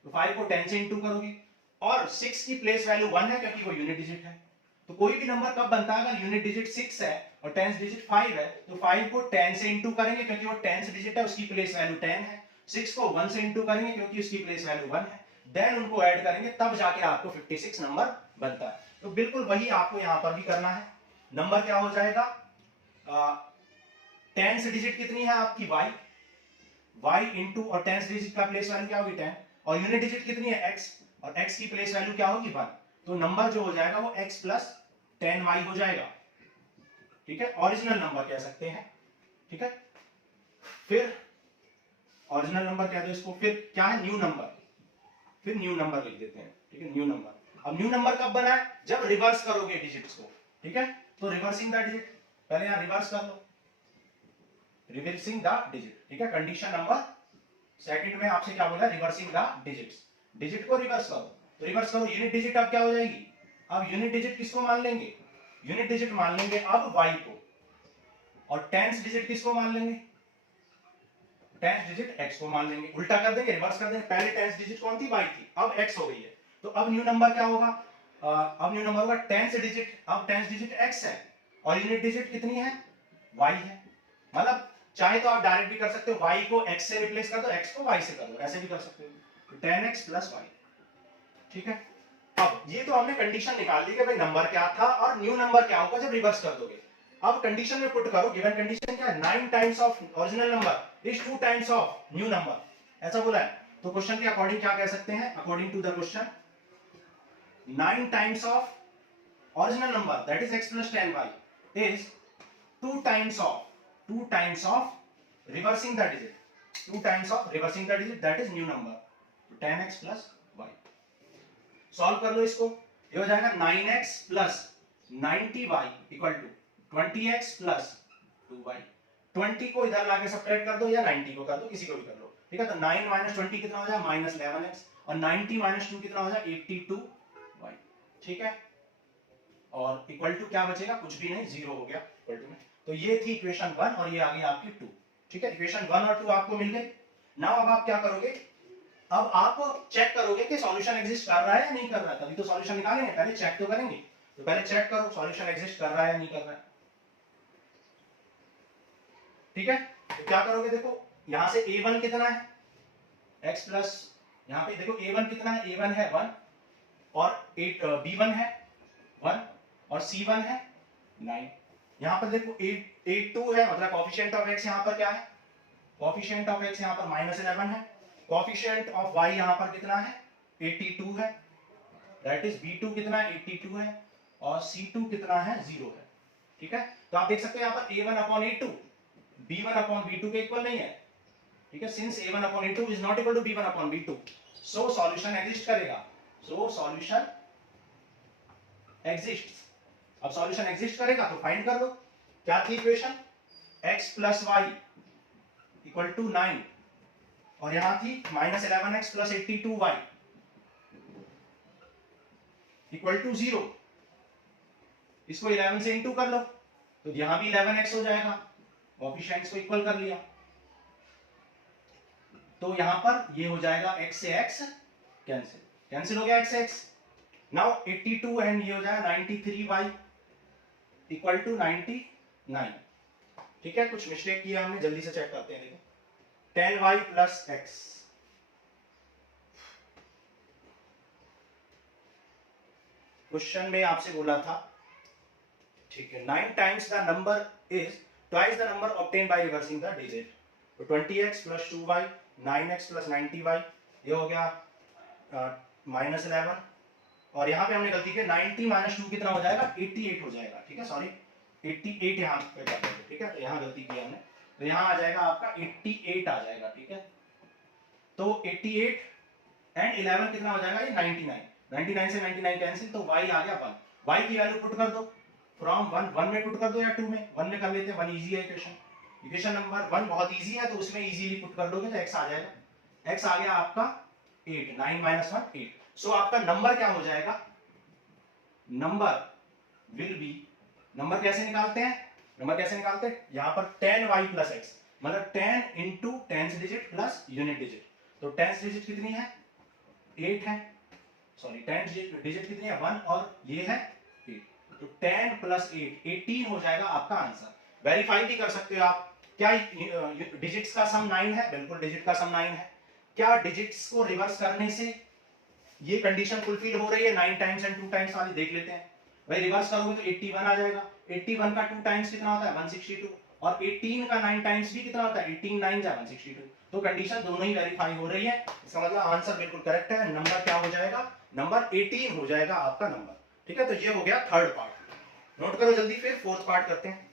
तो 5 को 10 से इंटू करोगे, और 6 की प्लेस वैल्यू 1 है क्योंकि वो यूनिट डिजिट है। तो कोई भी नंबर कब बनता है, अगर यूनिट डिजिट 6 है और 10 डिजिट 5 है, तो 5 को 10 से इंटू करेंगे क्योंकि वो 10 डिजिट है, उसकी प्लेस वैल्यू 10 है। 6 को 1 से इंटू करेंगे क्योंकि उसकी प्लेस वैल्यू 1 है, देन उनको ऐड करेंगे, तब जाके आपको 56 नंबर बनता है। तो बिल्कुल वही आपको यहां पर भी करना है। नंबर क्या हो जाएगा, टेंस डिजिट कितनी है आपकी y इंटू, और टेंस डिजिट का प्लेस वैल्यू क्या होगी 10, और यूनिट डिजिट कितनी है x, और x की प्लेस वैल्यू क्या होगी 1, तो नंबर जो हो जाएगा वो x प्लस 10y हो जाएगा, ठीक है, ओरिजिनल नंबर कह सकते हैं, ठीक है। फिर ओरिजिनल नंबर कह दो इसको, फिर क्या है न्यू नंबर, फिर न्यू नंबर लिख देते हैं, ठीक है, न्यू नंबर। अब न्यू नंबर कब बना है, जब रिवर्स करोगे डिजिट्स को, ठीक है, तो रिवर्सिंग द डिजिट, पहले यहां रिवर्स कर लो, रिवर्सिंग द डिजिट, ठीक है, कंडीशन नंबर सेकंड में आपसे क्या बोला, रिवर्सिंग द डिजिट्स, डिजिट को रिवर्स करो, तो रिवर्स करो, यूनिट डिजिट अब क्या हो जाएगी, अब यूनिट डिजिट किसको मान लेंगे, यूनिट डिजिट मान लेंगे अब y को, और टेंस डिजिट किसको मान लेंगे, टेंस डिजिट x को मान लेंगे, उल्टा कर देंगे, रिवर्स कर देंगे, पहले टेंस डिजिट कौन थी, y थी, अब x हो गई है, तो अब न्यू नंबर क्या होगा, अब न्यू नंबर होगा टेंस डिजिट, अब टेंस डिजिट x है, और यूनिट डिजिट कितनी है, y है, मतलब चाहे तो आप डायरेक्ट भी कर सकते हो, y को x से रिप्लेस कर दो, x को y से कर दो, ऐसे भी कर सकते हो, तो 10x प्लस y, ठीक है। अब ये तो हमने कंडीशन निकाल ली कि भाई नंबर क्या था और न्यू नंबर क्या होगा जब रिवर्स कर दोगे। अब कंडीशन में पुट करो, गिवन कंडीशन क्या है, 9 times of original number is 2 times of new number, ऐसा बोला है, तो क्वेश्चन के अकॉर्डिंग क्या कह सकते हैं, according to the question 9 times of original number that is x plus 10y is 2 times of reversing the digit, 2 times of reversing the digit that is new number, 10x plus y। Solve कर लो इसको, ये हो जाएगा 9x plus 90y equal to 20x plus 2y, 20 को इधर लाके subtract कर दो या 90 को कर दो, किसी को भी कर लो, ठीक है, तो 9 minus 20 कितना हो जाएगा minus 11x, और 90 minus 2 कितना हो जाएगा 82y, ठीक है, और इक्वल टू क्या बचेगा, कुछ भी नहीं, जीरो हो गया इक्वल टू में। तो ये थी इक्वेशन 1 और ये आ गई आपकी 2, ठीक है, इक्वेशन 1 और 2 आपको मिल गए। नाउ अब आप क्या करोगे, अब आप चेक करोगे कि सॉल्यूशन एग्जिस्ट कर रहा है या नहीं कर रहा है, तभी तो सॉल्यूशन निकालेंगे, पहले चेक तो करेंगे, तो पहले चेक करो सॉल्यूशन एग्जिस्ट कर रहा है या नहीं कर रहा है, ठीक है। तो क्या करोगे, देखो यहां से a1 कितना है, x प्लस, यहां पे देखो a1 कितना है, a1 है 1, और b1 है 1, और c1 है 9, यहां पर देखो 82 है, मतलब कोएफिशिएंट ऑफ x यहां पर क्या है, कोएफिशिएंट ऑफ x यहां पर -11 है, कोएफिशिएंट ऑफ y यहां पर कितना है 82 है, दैट इज b2 कितना है 82 है, और c2 कितना है 0 है, ठीक है। तो आप देख सकते हो यहां पर a1 upon a2 b1 upon b2 के इक्वल नहीं है, ठीक है, since a1 upon a2 is not equal to b1 upon b2, so solution exist करेगा, सो सॉल्यूशन एग्जिस्ट्स। अब सॉल्यूशन एग्जिस्ट करेगा तो फाइंड कर लो, क्या थी equation, x plus Y equal to 9, और यहां थी -11x plus 82y equal to 0, इसको 11 से इंटू कर लो, तो यहां भी 11x हो जाएगा, कोएफिशिएंट्स को इक्वल कर लिया, तो यहां पर ये हो जाएगा x से x कैंसिल, कैंसिल हो गया x से x, नाउ 82 एंड ये हो जाएगा 93y इक्वल टू 99, ठीक है, कुछ मिस्टेक किया हमने, जल्दी से चेक करते हैं, देखो 10y प्लस x, क्वेश्चन में आपसे बोला था, ठीक है, 9 times the number is twice the number obtain by reversing the digit, तो 20x plus 2y 9x plus 90y, ये हो गया -11, और यहाँ पे हमने गलती की 90 माइनस 2 कितना हो जाएगा 88 हो जाएगा, ठीक है, सॉरी 88 यहाँ पे कर देंगे, ठीक है, तो यहाँ गलती की हमने, तो यहाँ आ जाएगा आपका 88 आ जाएगा, ठीक है, तो 88 एंड 11 कितना हो जाएगा, ये 99 से 99 कैंसिल, तो y आ गया 1, y की वैल्यू पुट कर दो, फ्रॉम 1 में पुट कर दो या 2 में, 1 में कर लेते हैं, 1 इजी है इक्वेशन नंबर 1 बहुत इजी है, तो उसमें इजीली पुट कर दोगे तो x आ जाएगा, x आ गया आपका 8, 9 माइनस 1 8, सो आपका नंबर क्या हो जाएगा, नंबर विल बी, नंबर कैसे निकालते हैं, नंबर कैसे निकालते हैं, यहां पर 10y प्लस x, मतलब 10 into tens digit plus unit digit, तो टेंस डिजिट कितनी है 8 है, सॉरी टेंस डिजिट कितनी है 1, और ये है 8, तो 10 प्लस 8 18 हो जाएगा आपका आंसर। वेरीफाई भी कर सकते हो आप, क्या डिजिट्स का सम 9 है, बिल्कुल डिजिट का सम 9 है, क्या डिजिट्स को रिवर्स करने से ये कंडीशन फुलफिल हो रही है, 9 टाइम्स एंड 2 टाइम्स वाली, देख लेते हैं भाई, रिवर्स करोगे तो 81 आ जाएगा, 81 का 2 टाइम्स कितना होता है 162, और 18 का 9 टाइम्स भी कितना होता है 18 9 जा 162। तो कंडीशन दोनों ही वेरीफाई हो रही है, इसका मतलब आंसर बिल्कुल करेक्ट है। नंबर क्या हो जाएगा, नंबर 18 हो जाएगा आपका नंबर। ठीक है, तो ये हो गया थर्ड पार्ट। नोट करो जल्दी, फिर फोर्थ पार्ट करते हैं।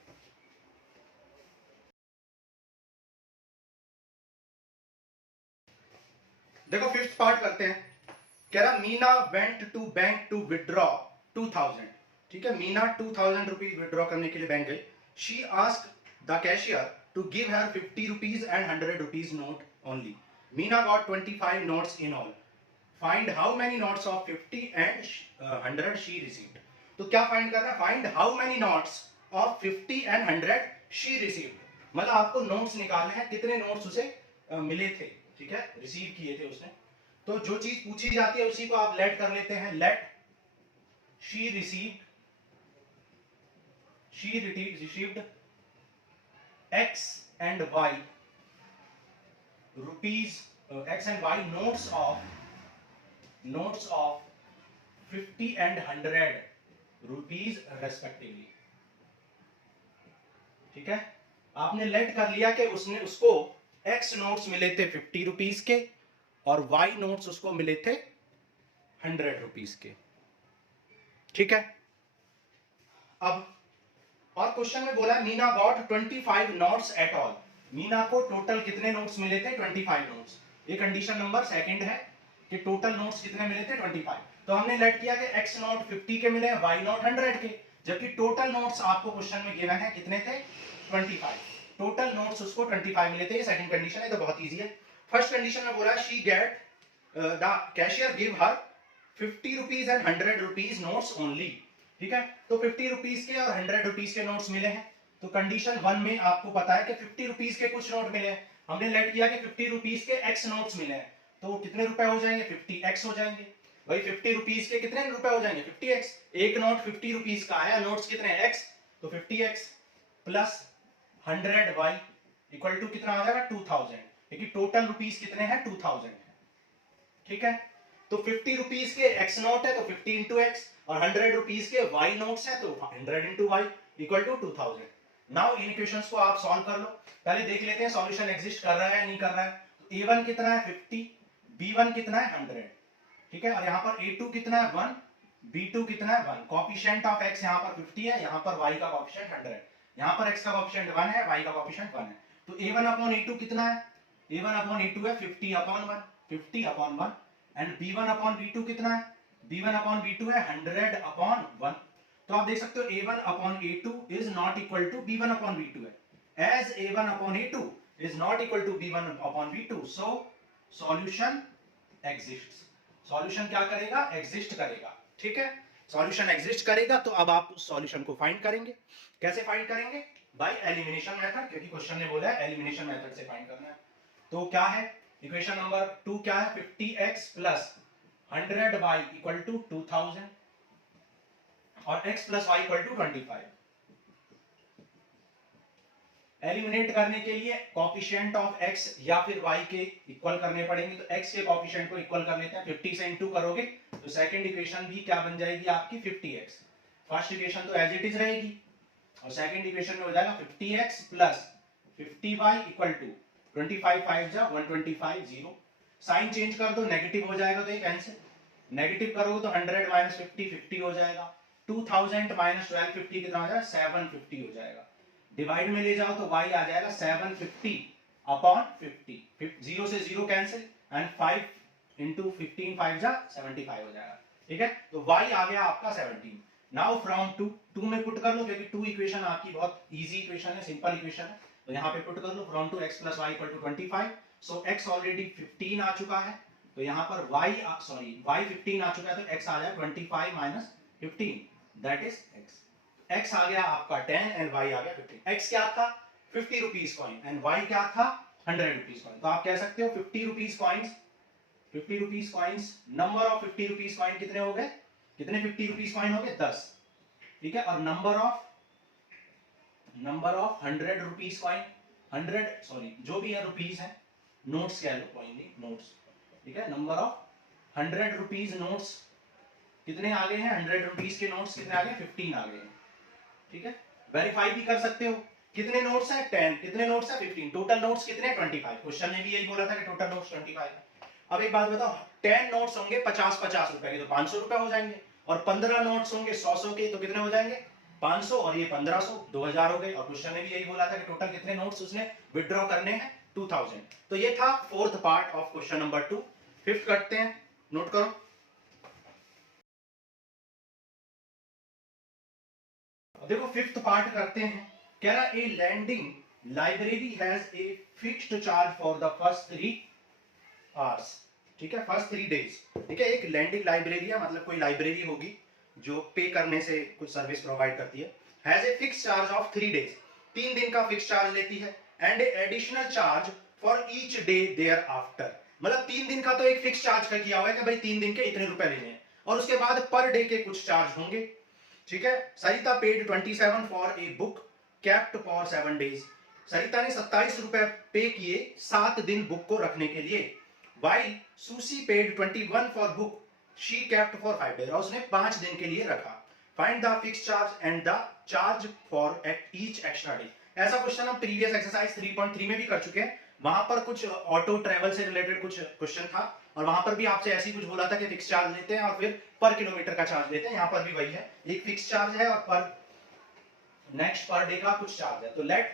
देखो फिफ्थ पार्ट करते हैं। कह रहा Meena went to bank to withdraw 2000। ठीक है, मीना 2000 रुपीज विड्रॉ करने के लिए बैंक गई। She asked the cashier to give her 50 rupees and 100 rupees note only. Meena got 25 notes in all. Find how many notes of 50 and 100 she received. तो क्या find करना है, find how many notes of 50 and 100 she received. मतलब आपको notes निकालने हैं, कितने notes उसे मिले थे, ठीक है, रिसीव किए थे उसने। तो जो चीज पूछी जाती है उसी को आप लेट कर लेते हैं, let she received x and y rupees, x and y notes of 50 and 100 rupees respectively। ठीक है, आपने लेट कर लिया कि उसने उसको x नोट्स मिले थे 50 रुपीज के और y नोट्स उसको मिले थे 100 रुपीज के। ठीक है, अब और क्वेश्चन में बोला Meena got 25 notes at all. Meena को टोटल कितने नोट्स मिले थे 25 नोट्स। ये कंडीशन नंबर सेकंड है कि टोटल नोट्स कितने मिले थे 25। तो हमने लेट किया कि x नोट 50 के मिले, y नोट 100 के, जबकि टोटल नोट्स आपको क्वेश्चन में गिवन है कितने थे 25। टोटल नोट्स उसको 25 मिले थे। ये सेकंड कंडीशन है, तो बहुत इजी है। फर्स्ट कंडीशन में बोला she get the cashier give her 50 rupees and 100 rupees notes only. ठीक है, तो 50 रुपीज के और 100 रुपीज के नोट्स मिले हैं। तो कंडीशन 1 में आपको पता है कि 50 रुपीज के कुछ नोट मिले हैं। हमने लेट किया कि 50 रुपीज के x नोट्स मिले हैं, तो कितने रुपए हो जाएंगे 50x हो जाएंगे। भाई 50 रुपीज के कितने रुपए हो जाएंगे 50x। एक नोट 50 रुपीज का है, नोट्स कितने x, तो 50x plus 100y equal to कितना आ जाएगा 2000, क्योंकि टोटल रुपीज कितने हैं 2000। ठीक है, तो 50 रुपीज के x नोट है तो 50 इंटू एक्स, और 100 रुपीज के y नोट्स है तो 100 into y equal to 2000। Now इन इक्वेशंस को आप सॉल्व कर लो। पहले देख लेते हैं सॉल्यूशन एग्जिस्ट कर रहा है नहीं कर रहा है। तो a1 कितना है 50, b1 कितना है 100। ठीक है, और यहाँ पर a2 कितना है 1, b2 कितना है 1। कॉफिशिएंट ऑफ x यहाँ पर 50 है, यहाँ पर y का कॉफिशिएंट 100 है। यहाँ पर x का कॉफिशिएंट 1 है, y का कॉफिशिएंट 1 है। तो a1 अपॉन a2 कितना है, a1 अपॉन a2 है 50 upon 1, 50 upon 1, and b1 upon b2 कितना है, b1 अपॉन b2 है 100 अपॉन 1। तो आप देख सकते हो a1 upon a2 is not equal to b1 upon b2 है। As a1 upon a2 is not equal to b1 upon b2, so solution exists. Solution क्या करेगा, एग्जिस्ट करेगा। ठीक है, सॉल्यूशन एग्जिस्ट करेगा। तो अब आप सॉल्यूशन को फाइंड करेंगे। कैसे फाइंड करेंगे, बाय एलिमिनेशन मेथड, क्योंकि क्वेश्चन ने बोला है एलिमिनेशन मेथड से फाइंड करना है। तो क्या है इक्वेशन नंबर 2, क्या है 50x plus 100y equal to 2000 और x plus y equal to 25। Eliminate करने के लिए कॉफिशिएंट ऑफ x या फिर y के इक्वल करने पड़ेंगे। तो x के कॉफिशिएंट को इक्वल कर लेते हैं, 50 से इनटू करोगे तो सेकंड इक्वेशन भी क्या बन जाएगी आपकी 50x। फर्स्ट इक्वेशन तो एज इट इज रहेगी, और सेकंड इक्वेशन में हो जाएगा 50x plus 50y equal to 25 5 जा 125 0। साइन चेंज कर दो, नेगेटिव हो जाएगा तो ये कैंसिल। नेगेटिव करोगे तो 100 माइनस 50 50 हो जाएगा। 2000 माइनस 1250 कितना हो जाएगा 750 हो जाएगा। डिवाइड में ले जाओ तो y आ जाएगा 750 अपॉन 50, 0 से 0 कैंसिल, एंड 5 इंटू 15 5 जा 75 हो जाएगा। ठीक है, तो y आ गया आपका 17। नाउ फ्रॉम 2 में पुट कर लो, क्योंकि 2 इक्वेशन आपकी बहुत इजी इक्वेशन है, सिंपल इक्वेशन है। तो यहाँ पे पुट कर लो from two x plus Y equal to 25। So x already 15 आ चुका है, तो यहाँ पर y 15 आ चुका है, तो x आ जाएगा 25 minus 15, that is x। x आ गया आपका 10 एंड y आ गया 15। x क्या था 50 रुपीज कॉइन एंड y क्या था 100 रुपीज कॉइन। तो आप कह सकते हो 50 rupees coins, 50 rupees coins, number of 50 rupees coin कितने हो गए, कितने 50 रुपीज कॉइन हो गए 10। ठीक है, और नंबर ऑफ 100 रुपीज कॉइन, 100 जो भी है रुपीज है, नोट्स कह लो, कॉइन नहीं नोट्स। ठीक है, नंबर ऑफ 100 रुपीज नोट्स कितने आ गए हैं, 100 रुपीज के नोट्स कितने आ गए 15 आ गए हैं। ठीक है, वेरीफाई भी कर सकते हो। कितने नोट्स हैं 10, कितने नोट्स हैं 15, टोटल नोट्स कितने 25। क्वेश्चन में भी यही बोला था कि टोटल नोट्स 25 है। अब एक बात बताओ, 10 नोट्स होंगे 50-50 रुपए के तो 500 रुपए हो जाएंगे, और 15 नोट्स होंगे 100 के तो कितने हो जाएंगे 500, और ये 1500 2000 हो गए। और क्वेश्चन में भी यही बोला था कि टोटल कितने नोट्स उसने विड्रॉ करने हैं 2000। तो ये था fourth part of question number 2। Fifth करते हैं, नोट करो। देखो फिफ्थ पार्ट करते हैं। कह रहा a landing library has a fixed charge for the first 3 hours. ठीक है, फर्स्ट 3 डेज। ठीक है, एक लैंडिंग लाइब्रेरी है, मतलब कोई लाइब्रेरी होगी जो पे करने से कुछ सर्विस प्रोवाइड करती है। Has a fix charge of 3 days, 3 दिन का फिक्स चार्ज लेती है। And a additional charge for each day thereafter, मतलब 3 दिन का तो एक फिक्स चार्ज का किया हुआ है कि भाई 3 दिन के इतने रुपए लेने हैं, और उसके बाद पर डे के कुछ चार्ज होंगे। ठीक है, Sarita paid 27 for a book kept for 7 days. Sarita ने 27 रुपए पे किए 7 दिन बुक को रखने के लिए। While Susie paid 21 for book, she kept for 5 days. उसने 5 दिन के लिए रखा। Find the fixed charge and the charge for each extra day. ऐसा क्वेश्चन हम प्रीवियस एक्सरसाइज 3.3 में भी कर चुके हैं। वहां पर कुछ ऑटो ट्रेवल से रिलेटेड कुछ क्वेश्चन था, और वहां पर भी आपसे ऐसी कुछ बोला था कि फिक्स चार्ज लेते हैं और फिर पर किलोमीटर का चार्ज लेते हैं। यहाँ पर भी वही है, एक फिक्स चार्ज है और पर नेक्स्ट पर डे का कुछ चार्ज है। तो let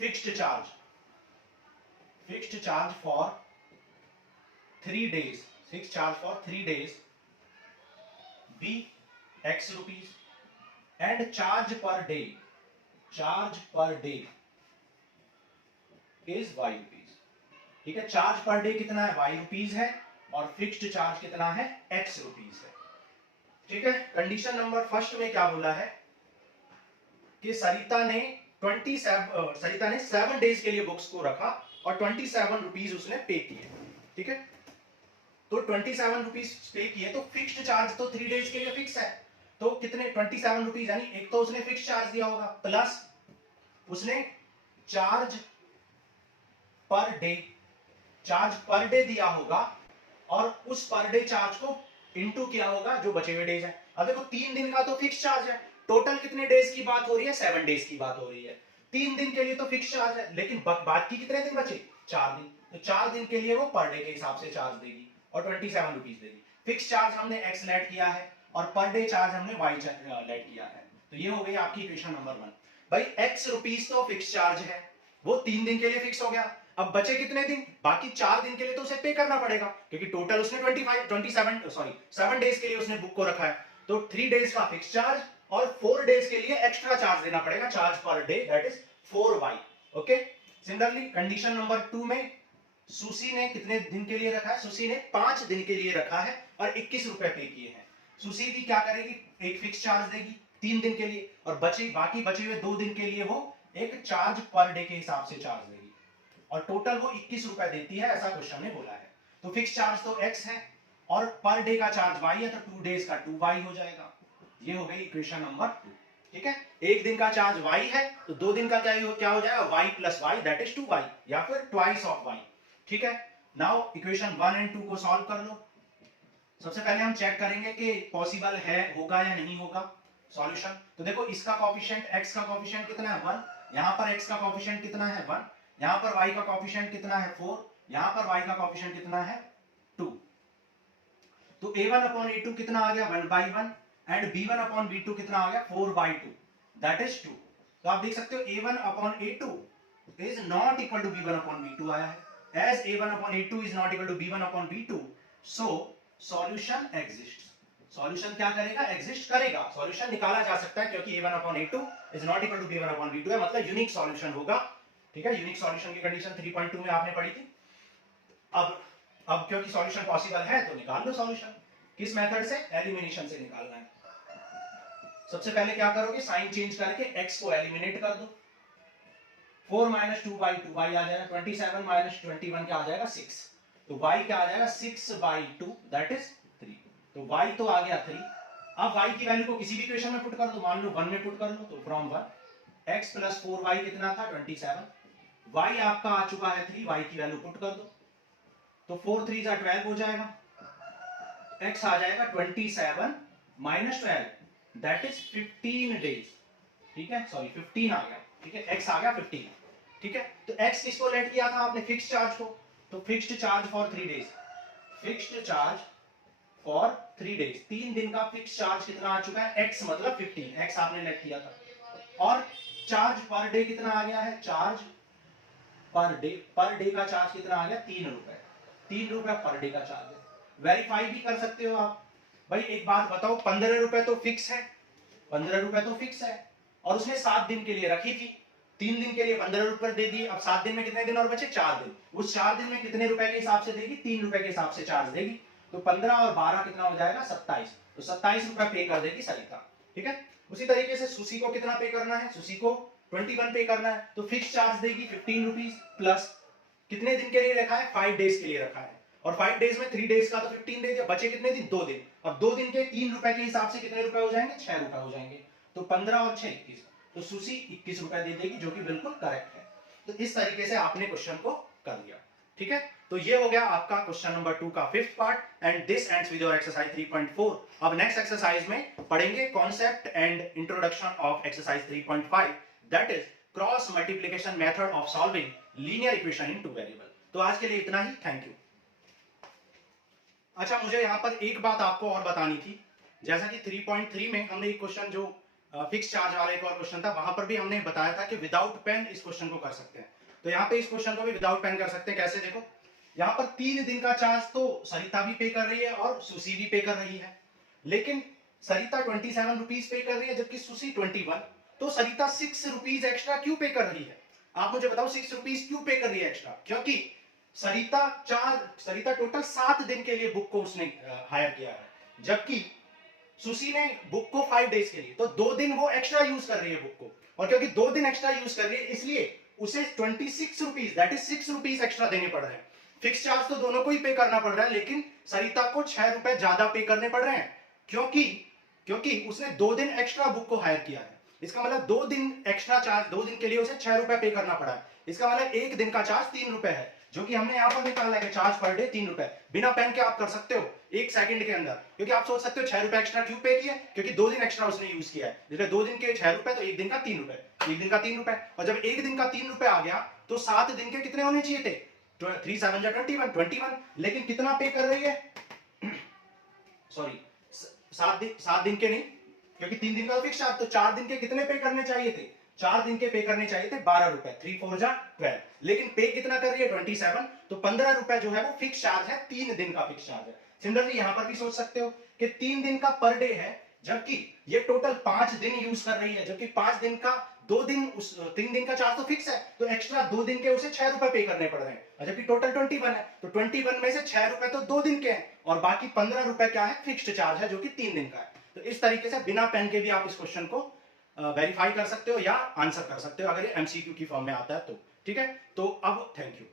fixed charge for 3 days, fixed charge for 3 days be x rupees and charge per day is y rupees। ठीक है, चार्ज पर डे कितना है y रुपीज है, और फिक्स्ड चार्ज कितना है x रुपीज है। ठीक है, कंडीशन नंबर फर्स्ट में क्या बोला है कि सरिता ने 7 डेज के लिए बुक्स को रखा और 27 रुपीज उसने पे किए। ठीक है, तो 27 रुपीज पे किए, तो फिक्स्ड चार्ज तो 3 डेज के लिए फिक्स है, तो कितने 27 रुपीज, यानी एक तो उसने फिक्स चार्ज दिया होगा, प्लस उसने चार्ज पर डे दिया होगा, और उस पर डे चार्ज को इनटू किया होगा जो बचे हुए डेज है। अब देखो 3 दिन का तो फिक्स चार्ज है, टोटल कितने डेज की बात हो रही है 7 डेज की बात हो रही है। 3 दिन के लिए तो फिक्स चार्ज है, लेकिन बाकी कितने दिन बचे 4 दिन, तो 4 दिन के लिए वो पर डे के हिसाब से चार्ज देगी और 27 रुपीज देगी। फिक्स चार्ज हमने x लेट किया है और पर डे चार्ज हमने y लेट किया है। तो ये हो गई आपकी इक्वेशन नंबर 1। भाई x रुपीज तो फिक्स चार्ज है, वो 3 दिन के लिए फिक्स हो गया। अब बचे कितने दिन, बाकी 4 दिन के लिए तो उसे पे करना पड़ेगा, क्योंकि टोटल उसने 7 डेज के लिए उसने बुक को रखा है। तो 3 डेज का फिक्स चार्ज और 4 डेज के लिए एक्स्ट्रा चार्ज देना पड़ेगा, charge per day, that is 4y। Okay, similarly condition number 2 में सुसी ने कितने दिन के लिए रखा है, सुसी ने 5 दिन के लिए रखा है और 21 रुपए पे किए हैं। सुसी भी क्या करेगी, एक फिक्स चार्ज देगी 3 दिन के लिए, और बाकी बचे हुए 2 दिन के लिए वो एक चार्ज पर डे के हिसाब से चार्ज देगी, और टोटल वो 21 रुपए देती है, ऐसा क्वेश्चन ने बोला है। तो फिक्स चार्ज तो x है और पर डे का चार्ज y है, तो 2 डेज का 2y हो जाएगा। ये हो गई इक्वेशन नंबर 2। ठीक है, एक दिन का चार्ज y है, तो 2 दिन का क्या हो जाएगा y plus y, that is 2y, या फिर ट्वाइस ऑफ y। ठीक है, नाउ इक्वेशन 1 एंड 2 को सॉल्व कर लो। सबसे पहले हम चेक करेंगे कि पॉसिबल है, होगा या नहीं होगा सॉल्यूशन। तो देखो इसका कोएफिशिएंट x का कोएफिशिएंट कितना है 1, यहां पर x का कोएफिशिएंट कितना है 1, यहां पर y का कोएफिशिएंट कितना है 4, यहां पर y का कोएफिशिएंट कितना है 2। तो a1 अपॉन a2 कितना आ गया 1/1, एंड b1 अपॉन b2 कितना आ गया 4/2, दैट इज 2। तो आप देख सकते हो a1 upon a2 is not equal to b1 upon b2 आया है। As a1 upon a2 is not equal to b1 upon b2, so solution exists। Solution क्या करेगा, एग्जिस्ट करेगा, सॉल्यूशन निकाला जा सकता है, क्योंकि a1 upon a2 is not equal to b1 upon b2 है, मतलब यूनिक सॉल्यूशन होगा। ठीक है, यूनिक सॉल्यूशन की कंडीशन 3.2 में आपने पढ़ी थी। अब क्योंकि सॉल्यूशन पॉसिबल है तो निकाल लो सॉल्यूशन। किस मेथड से, एलिमिनेशन से निकालना है। सबसे पहले क्या करोगे, साइन चेंज करके x को एलिमिनेट कर दो। 4 - 2/2y आ जाएगा, 27 - 21 क्या आ जाएगा 6, तो y क्या आ जाएगा 6/2, दैट इज 3। तो y तो आ गया 3। अब y की वैल्यू को किसी भी इक्वेशन में पुट कर दो, मान लो 1 में पुट कर लो, तो फ्रॉम 1 x + 4y कितना था 27, y आपका आ चुका है 3, y की वैल्यू पुट कर दो, तो 4 3 12 हो जाएगा, x आ जाएगा 27 - 12, दैट इज 15 डेज। ठीक है, सॉरी 15 आ गया, ठीक है, x आ गया 15, ठीक है। तो x किसको लेट किया था आपने, फिक्स्ड चार्ज को, तो fixed charge for 3 days, fixed charge for 3 days, 3 दिन का फिक्स चार्ज कितना आ चुका है, x मतलब 15, x आपने लेट किया था। और चार्ज पर डे कितना आ गया है, चार्ज पर डे का चार्ज कितना आ गया, 3 रुपए, 3 रुपए पर डे का चार्ज है। वेरीफाई भी कर सकते हो आप। भाई एक बात बताओ, 15 रुपए तो फिक्स है, 15 रुपए तो फिक्स है, और उसने 7 दिन के लिए रखी थी, 3 दिन के लिए 15 रुपए दे दिए, अब 7 दिन में कितने दिन और बचे, 4 दिन, उस 4 दिन में कितने रुपए के हिसाब से देगी, 3 रुपए के हिसाब से चार्ज देगी। तो 15 और 12 कितना हो जाएगा, 27, तो 27 रुपए पे कर देगी सरिता, ठीक है। उसी तरीके से सुशी को कितना पे करना है, सुशी को 21 पे करना है, तो फिक्स चार्ज देगी 15 रुपीज प्लस, कितने दिन के लिए रखा है, 5 डेज के लिए रखा है, और 5 डेज में 3 डेज का तो 15 दे दिया, बचे कितने दिन, 2 दिन। अब 2 दिन के 3 रुपए के हिसाब से कितने रुपए हो जाएंगे, 6 रुपए हो जाएंगे, तो 15 और 6 21, तो सुशी 21 रुपए दे देगी, जो कि बिल्कुल करेक्ट है। तो इस तरीके से आपने क्वेश्चन को कर लिया, ठीक है। तो ये हो गया आपका क्वेश्चन नंबर 2 का 5th part, and this ends with your exercise 3.4। अब नेक्स्ट एक्सरसाइज में पढ़ेंगे concept and introduction of exercise 3.5, that is cross multiplication method of solving linear equation in two variable. तो आज के लिए इतना ही, थैंक यू। अच्छा, मुझे यहाँ पर एक बात आपको और बतानी थी, जैसा कि 3.3 में हमने एक क्वेश्चन जो फिक्स चार्ज वाला एक और क्वेश्चन था, वहां पर भी हमने बताया था कि विदाउट पेन इस क्वेश्चन को कर सकते हैं। तो यहाँ पे इस क्वेश्चन को भी विदाउट पेन कर सकते हैं, कैसे देखो, यहाँ पर 3 दिन का चार्ज तो सरिता भी पे कर रही है और सुशी भी पे कर रही है, लेकिन सरिता 27 रुपीज पे कर रही है जबकि सुशी 21, तो सरिता 6 रुपीज एक्स्ट्रा क्यों पे कर रही है, आप मुझे बताओ 6 रुपीज क्यों पे कर रही है एक्स्ट्रा, क्योंकि सरिता टोटल 7 दिन के लिए बुक को उसने हायर किया है, जबकि सुशी ने बुक को 5 डेज के लिए, तो 2 दिन वो एक्स्ट्रा यूज कर रही है बुक को, और क्योंकि 2 दिन एक्स्ट्रा यूज कर रही है इसलिए उसे 26 rupees, that is 6 rupees extra देने पड़ रहे हैं। फिक्स चार्ज तो दोनों को ही पे करना पड़ रहा है, लेकिन सरिता को 6 रुपए ज्यादा पे करने पड़ रहे हैं, क्योंकि उसने 2 दिन एक्स्ट्रा बुक को हायर किया है। इसका मतलब 2 दिन एक्स्ट्रा चार्ज, 2 दिन के लिए उसे 6 रुपए पे करना पड़ा है। इसका मतलब 1 दिन का चार्ज 3 रुपए है, जो कि हमने यहां पर निकाला है, चार्ज पर डे 3 रुपए। बिना पेन के आप कर सकते हो 1 सेकंड के अंदर, क्योंकि आप सोच सकते हो 6 रुपए एक्स्ट्रा क्यों पे किया, क्योंकि 2 दिन एक्स्ट्रा उसने यूज किया है, इसलिए 2 दिन के 6 रुपए तो 1 दिन का 3 रुपए, 1 दिन का 3 रुपए, और जब 1 दिन का 3 रुपए आ गया तो 7 दिन के कितने होने चाहिए थे, 3 7 21, लेकिन कितना पे कर रही है, सॉरी 7 दिन के नहीं, क्योंकि 3 दिन का फिक्स चार्ज, तो 4 दिन के कितने पे करने चाहिए थे, 4 दिन के पे करने चाहिए थे 12 रुपए, 3 4 जा 12, लेकिन पे कितना कर रही है 27, तो 15 रुपए जो है वो फिक्स चार्ज है, 3 दिन का फिक्स चार्ज है। सिमिलरली यहां पर भी सोच सकते हो कि 3 दिन का पर डे है, जबकि ये टोटल 5 दिन यूज कर रही है, जबकि 5 दिन का 2 दिन, उस 3 दिन का चार्ज तो फिक्स है, तो एक्स्ट्रा 2 दिन के उसे 6 रुपए पे करने पड़ रहे हैं, जबकि टोटल 21 है, तो 21 में से 6 रुपए तो 2 दिन के हैं, और बाकी 15 रुपए क्या है, फिक्स्ड चार्ज है, जो कि 3 दिन का है। तो इस तरीके से बिना पेन के भी आप इस क्वेश्चन को वेरीफाई कर सकते हो या आंसर कर सकते हो, अगर ये एमसीक्यू की फॉर्म में आता है तो, ठीक है। तो अब थैंक यू।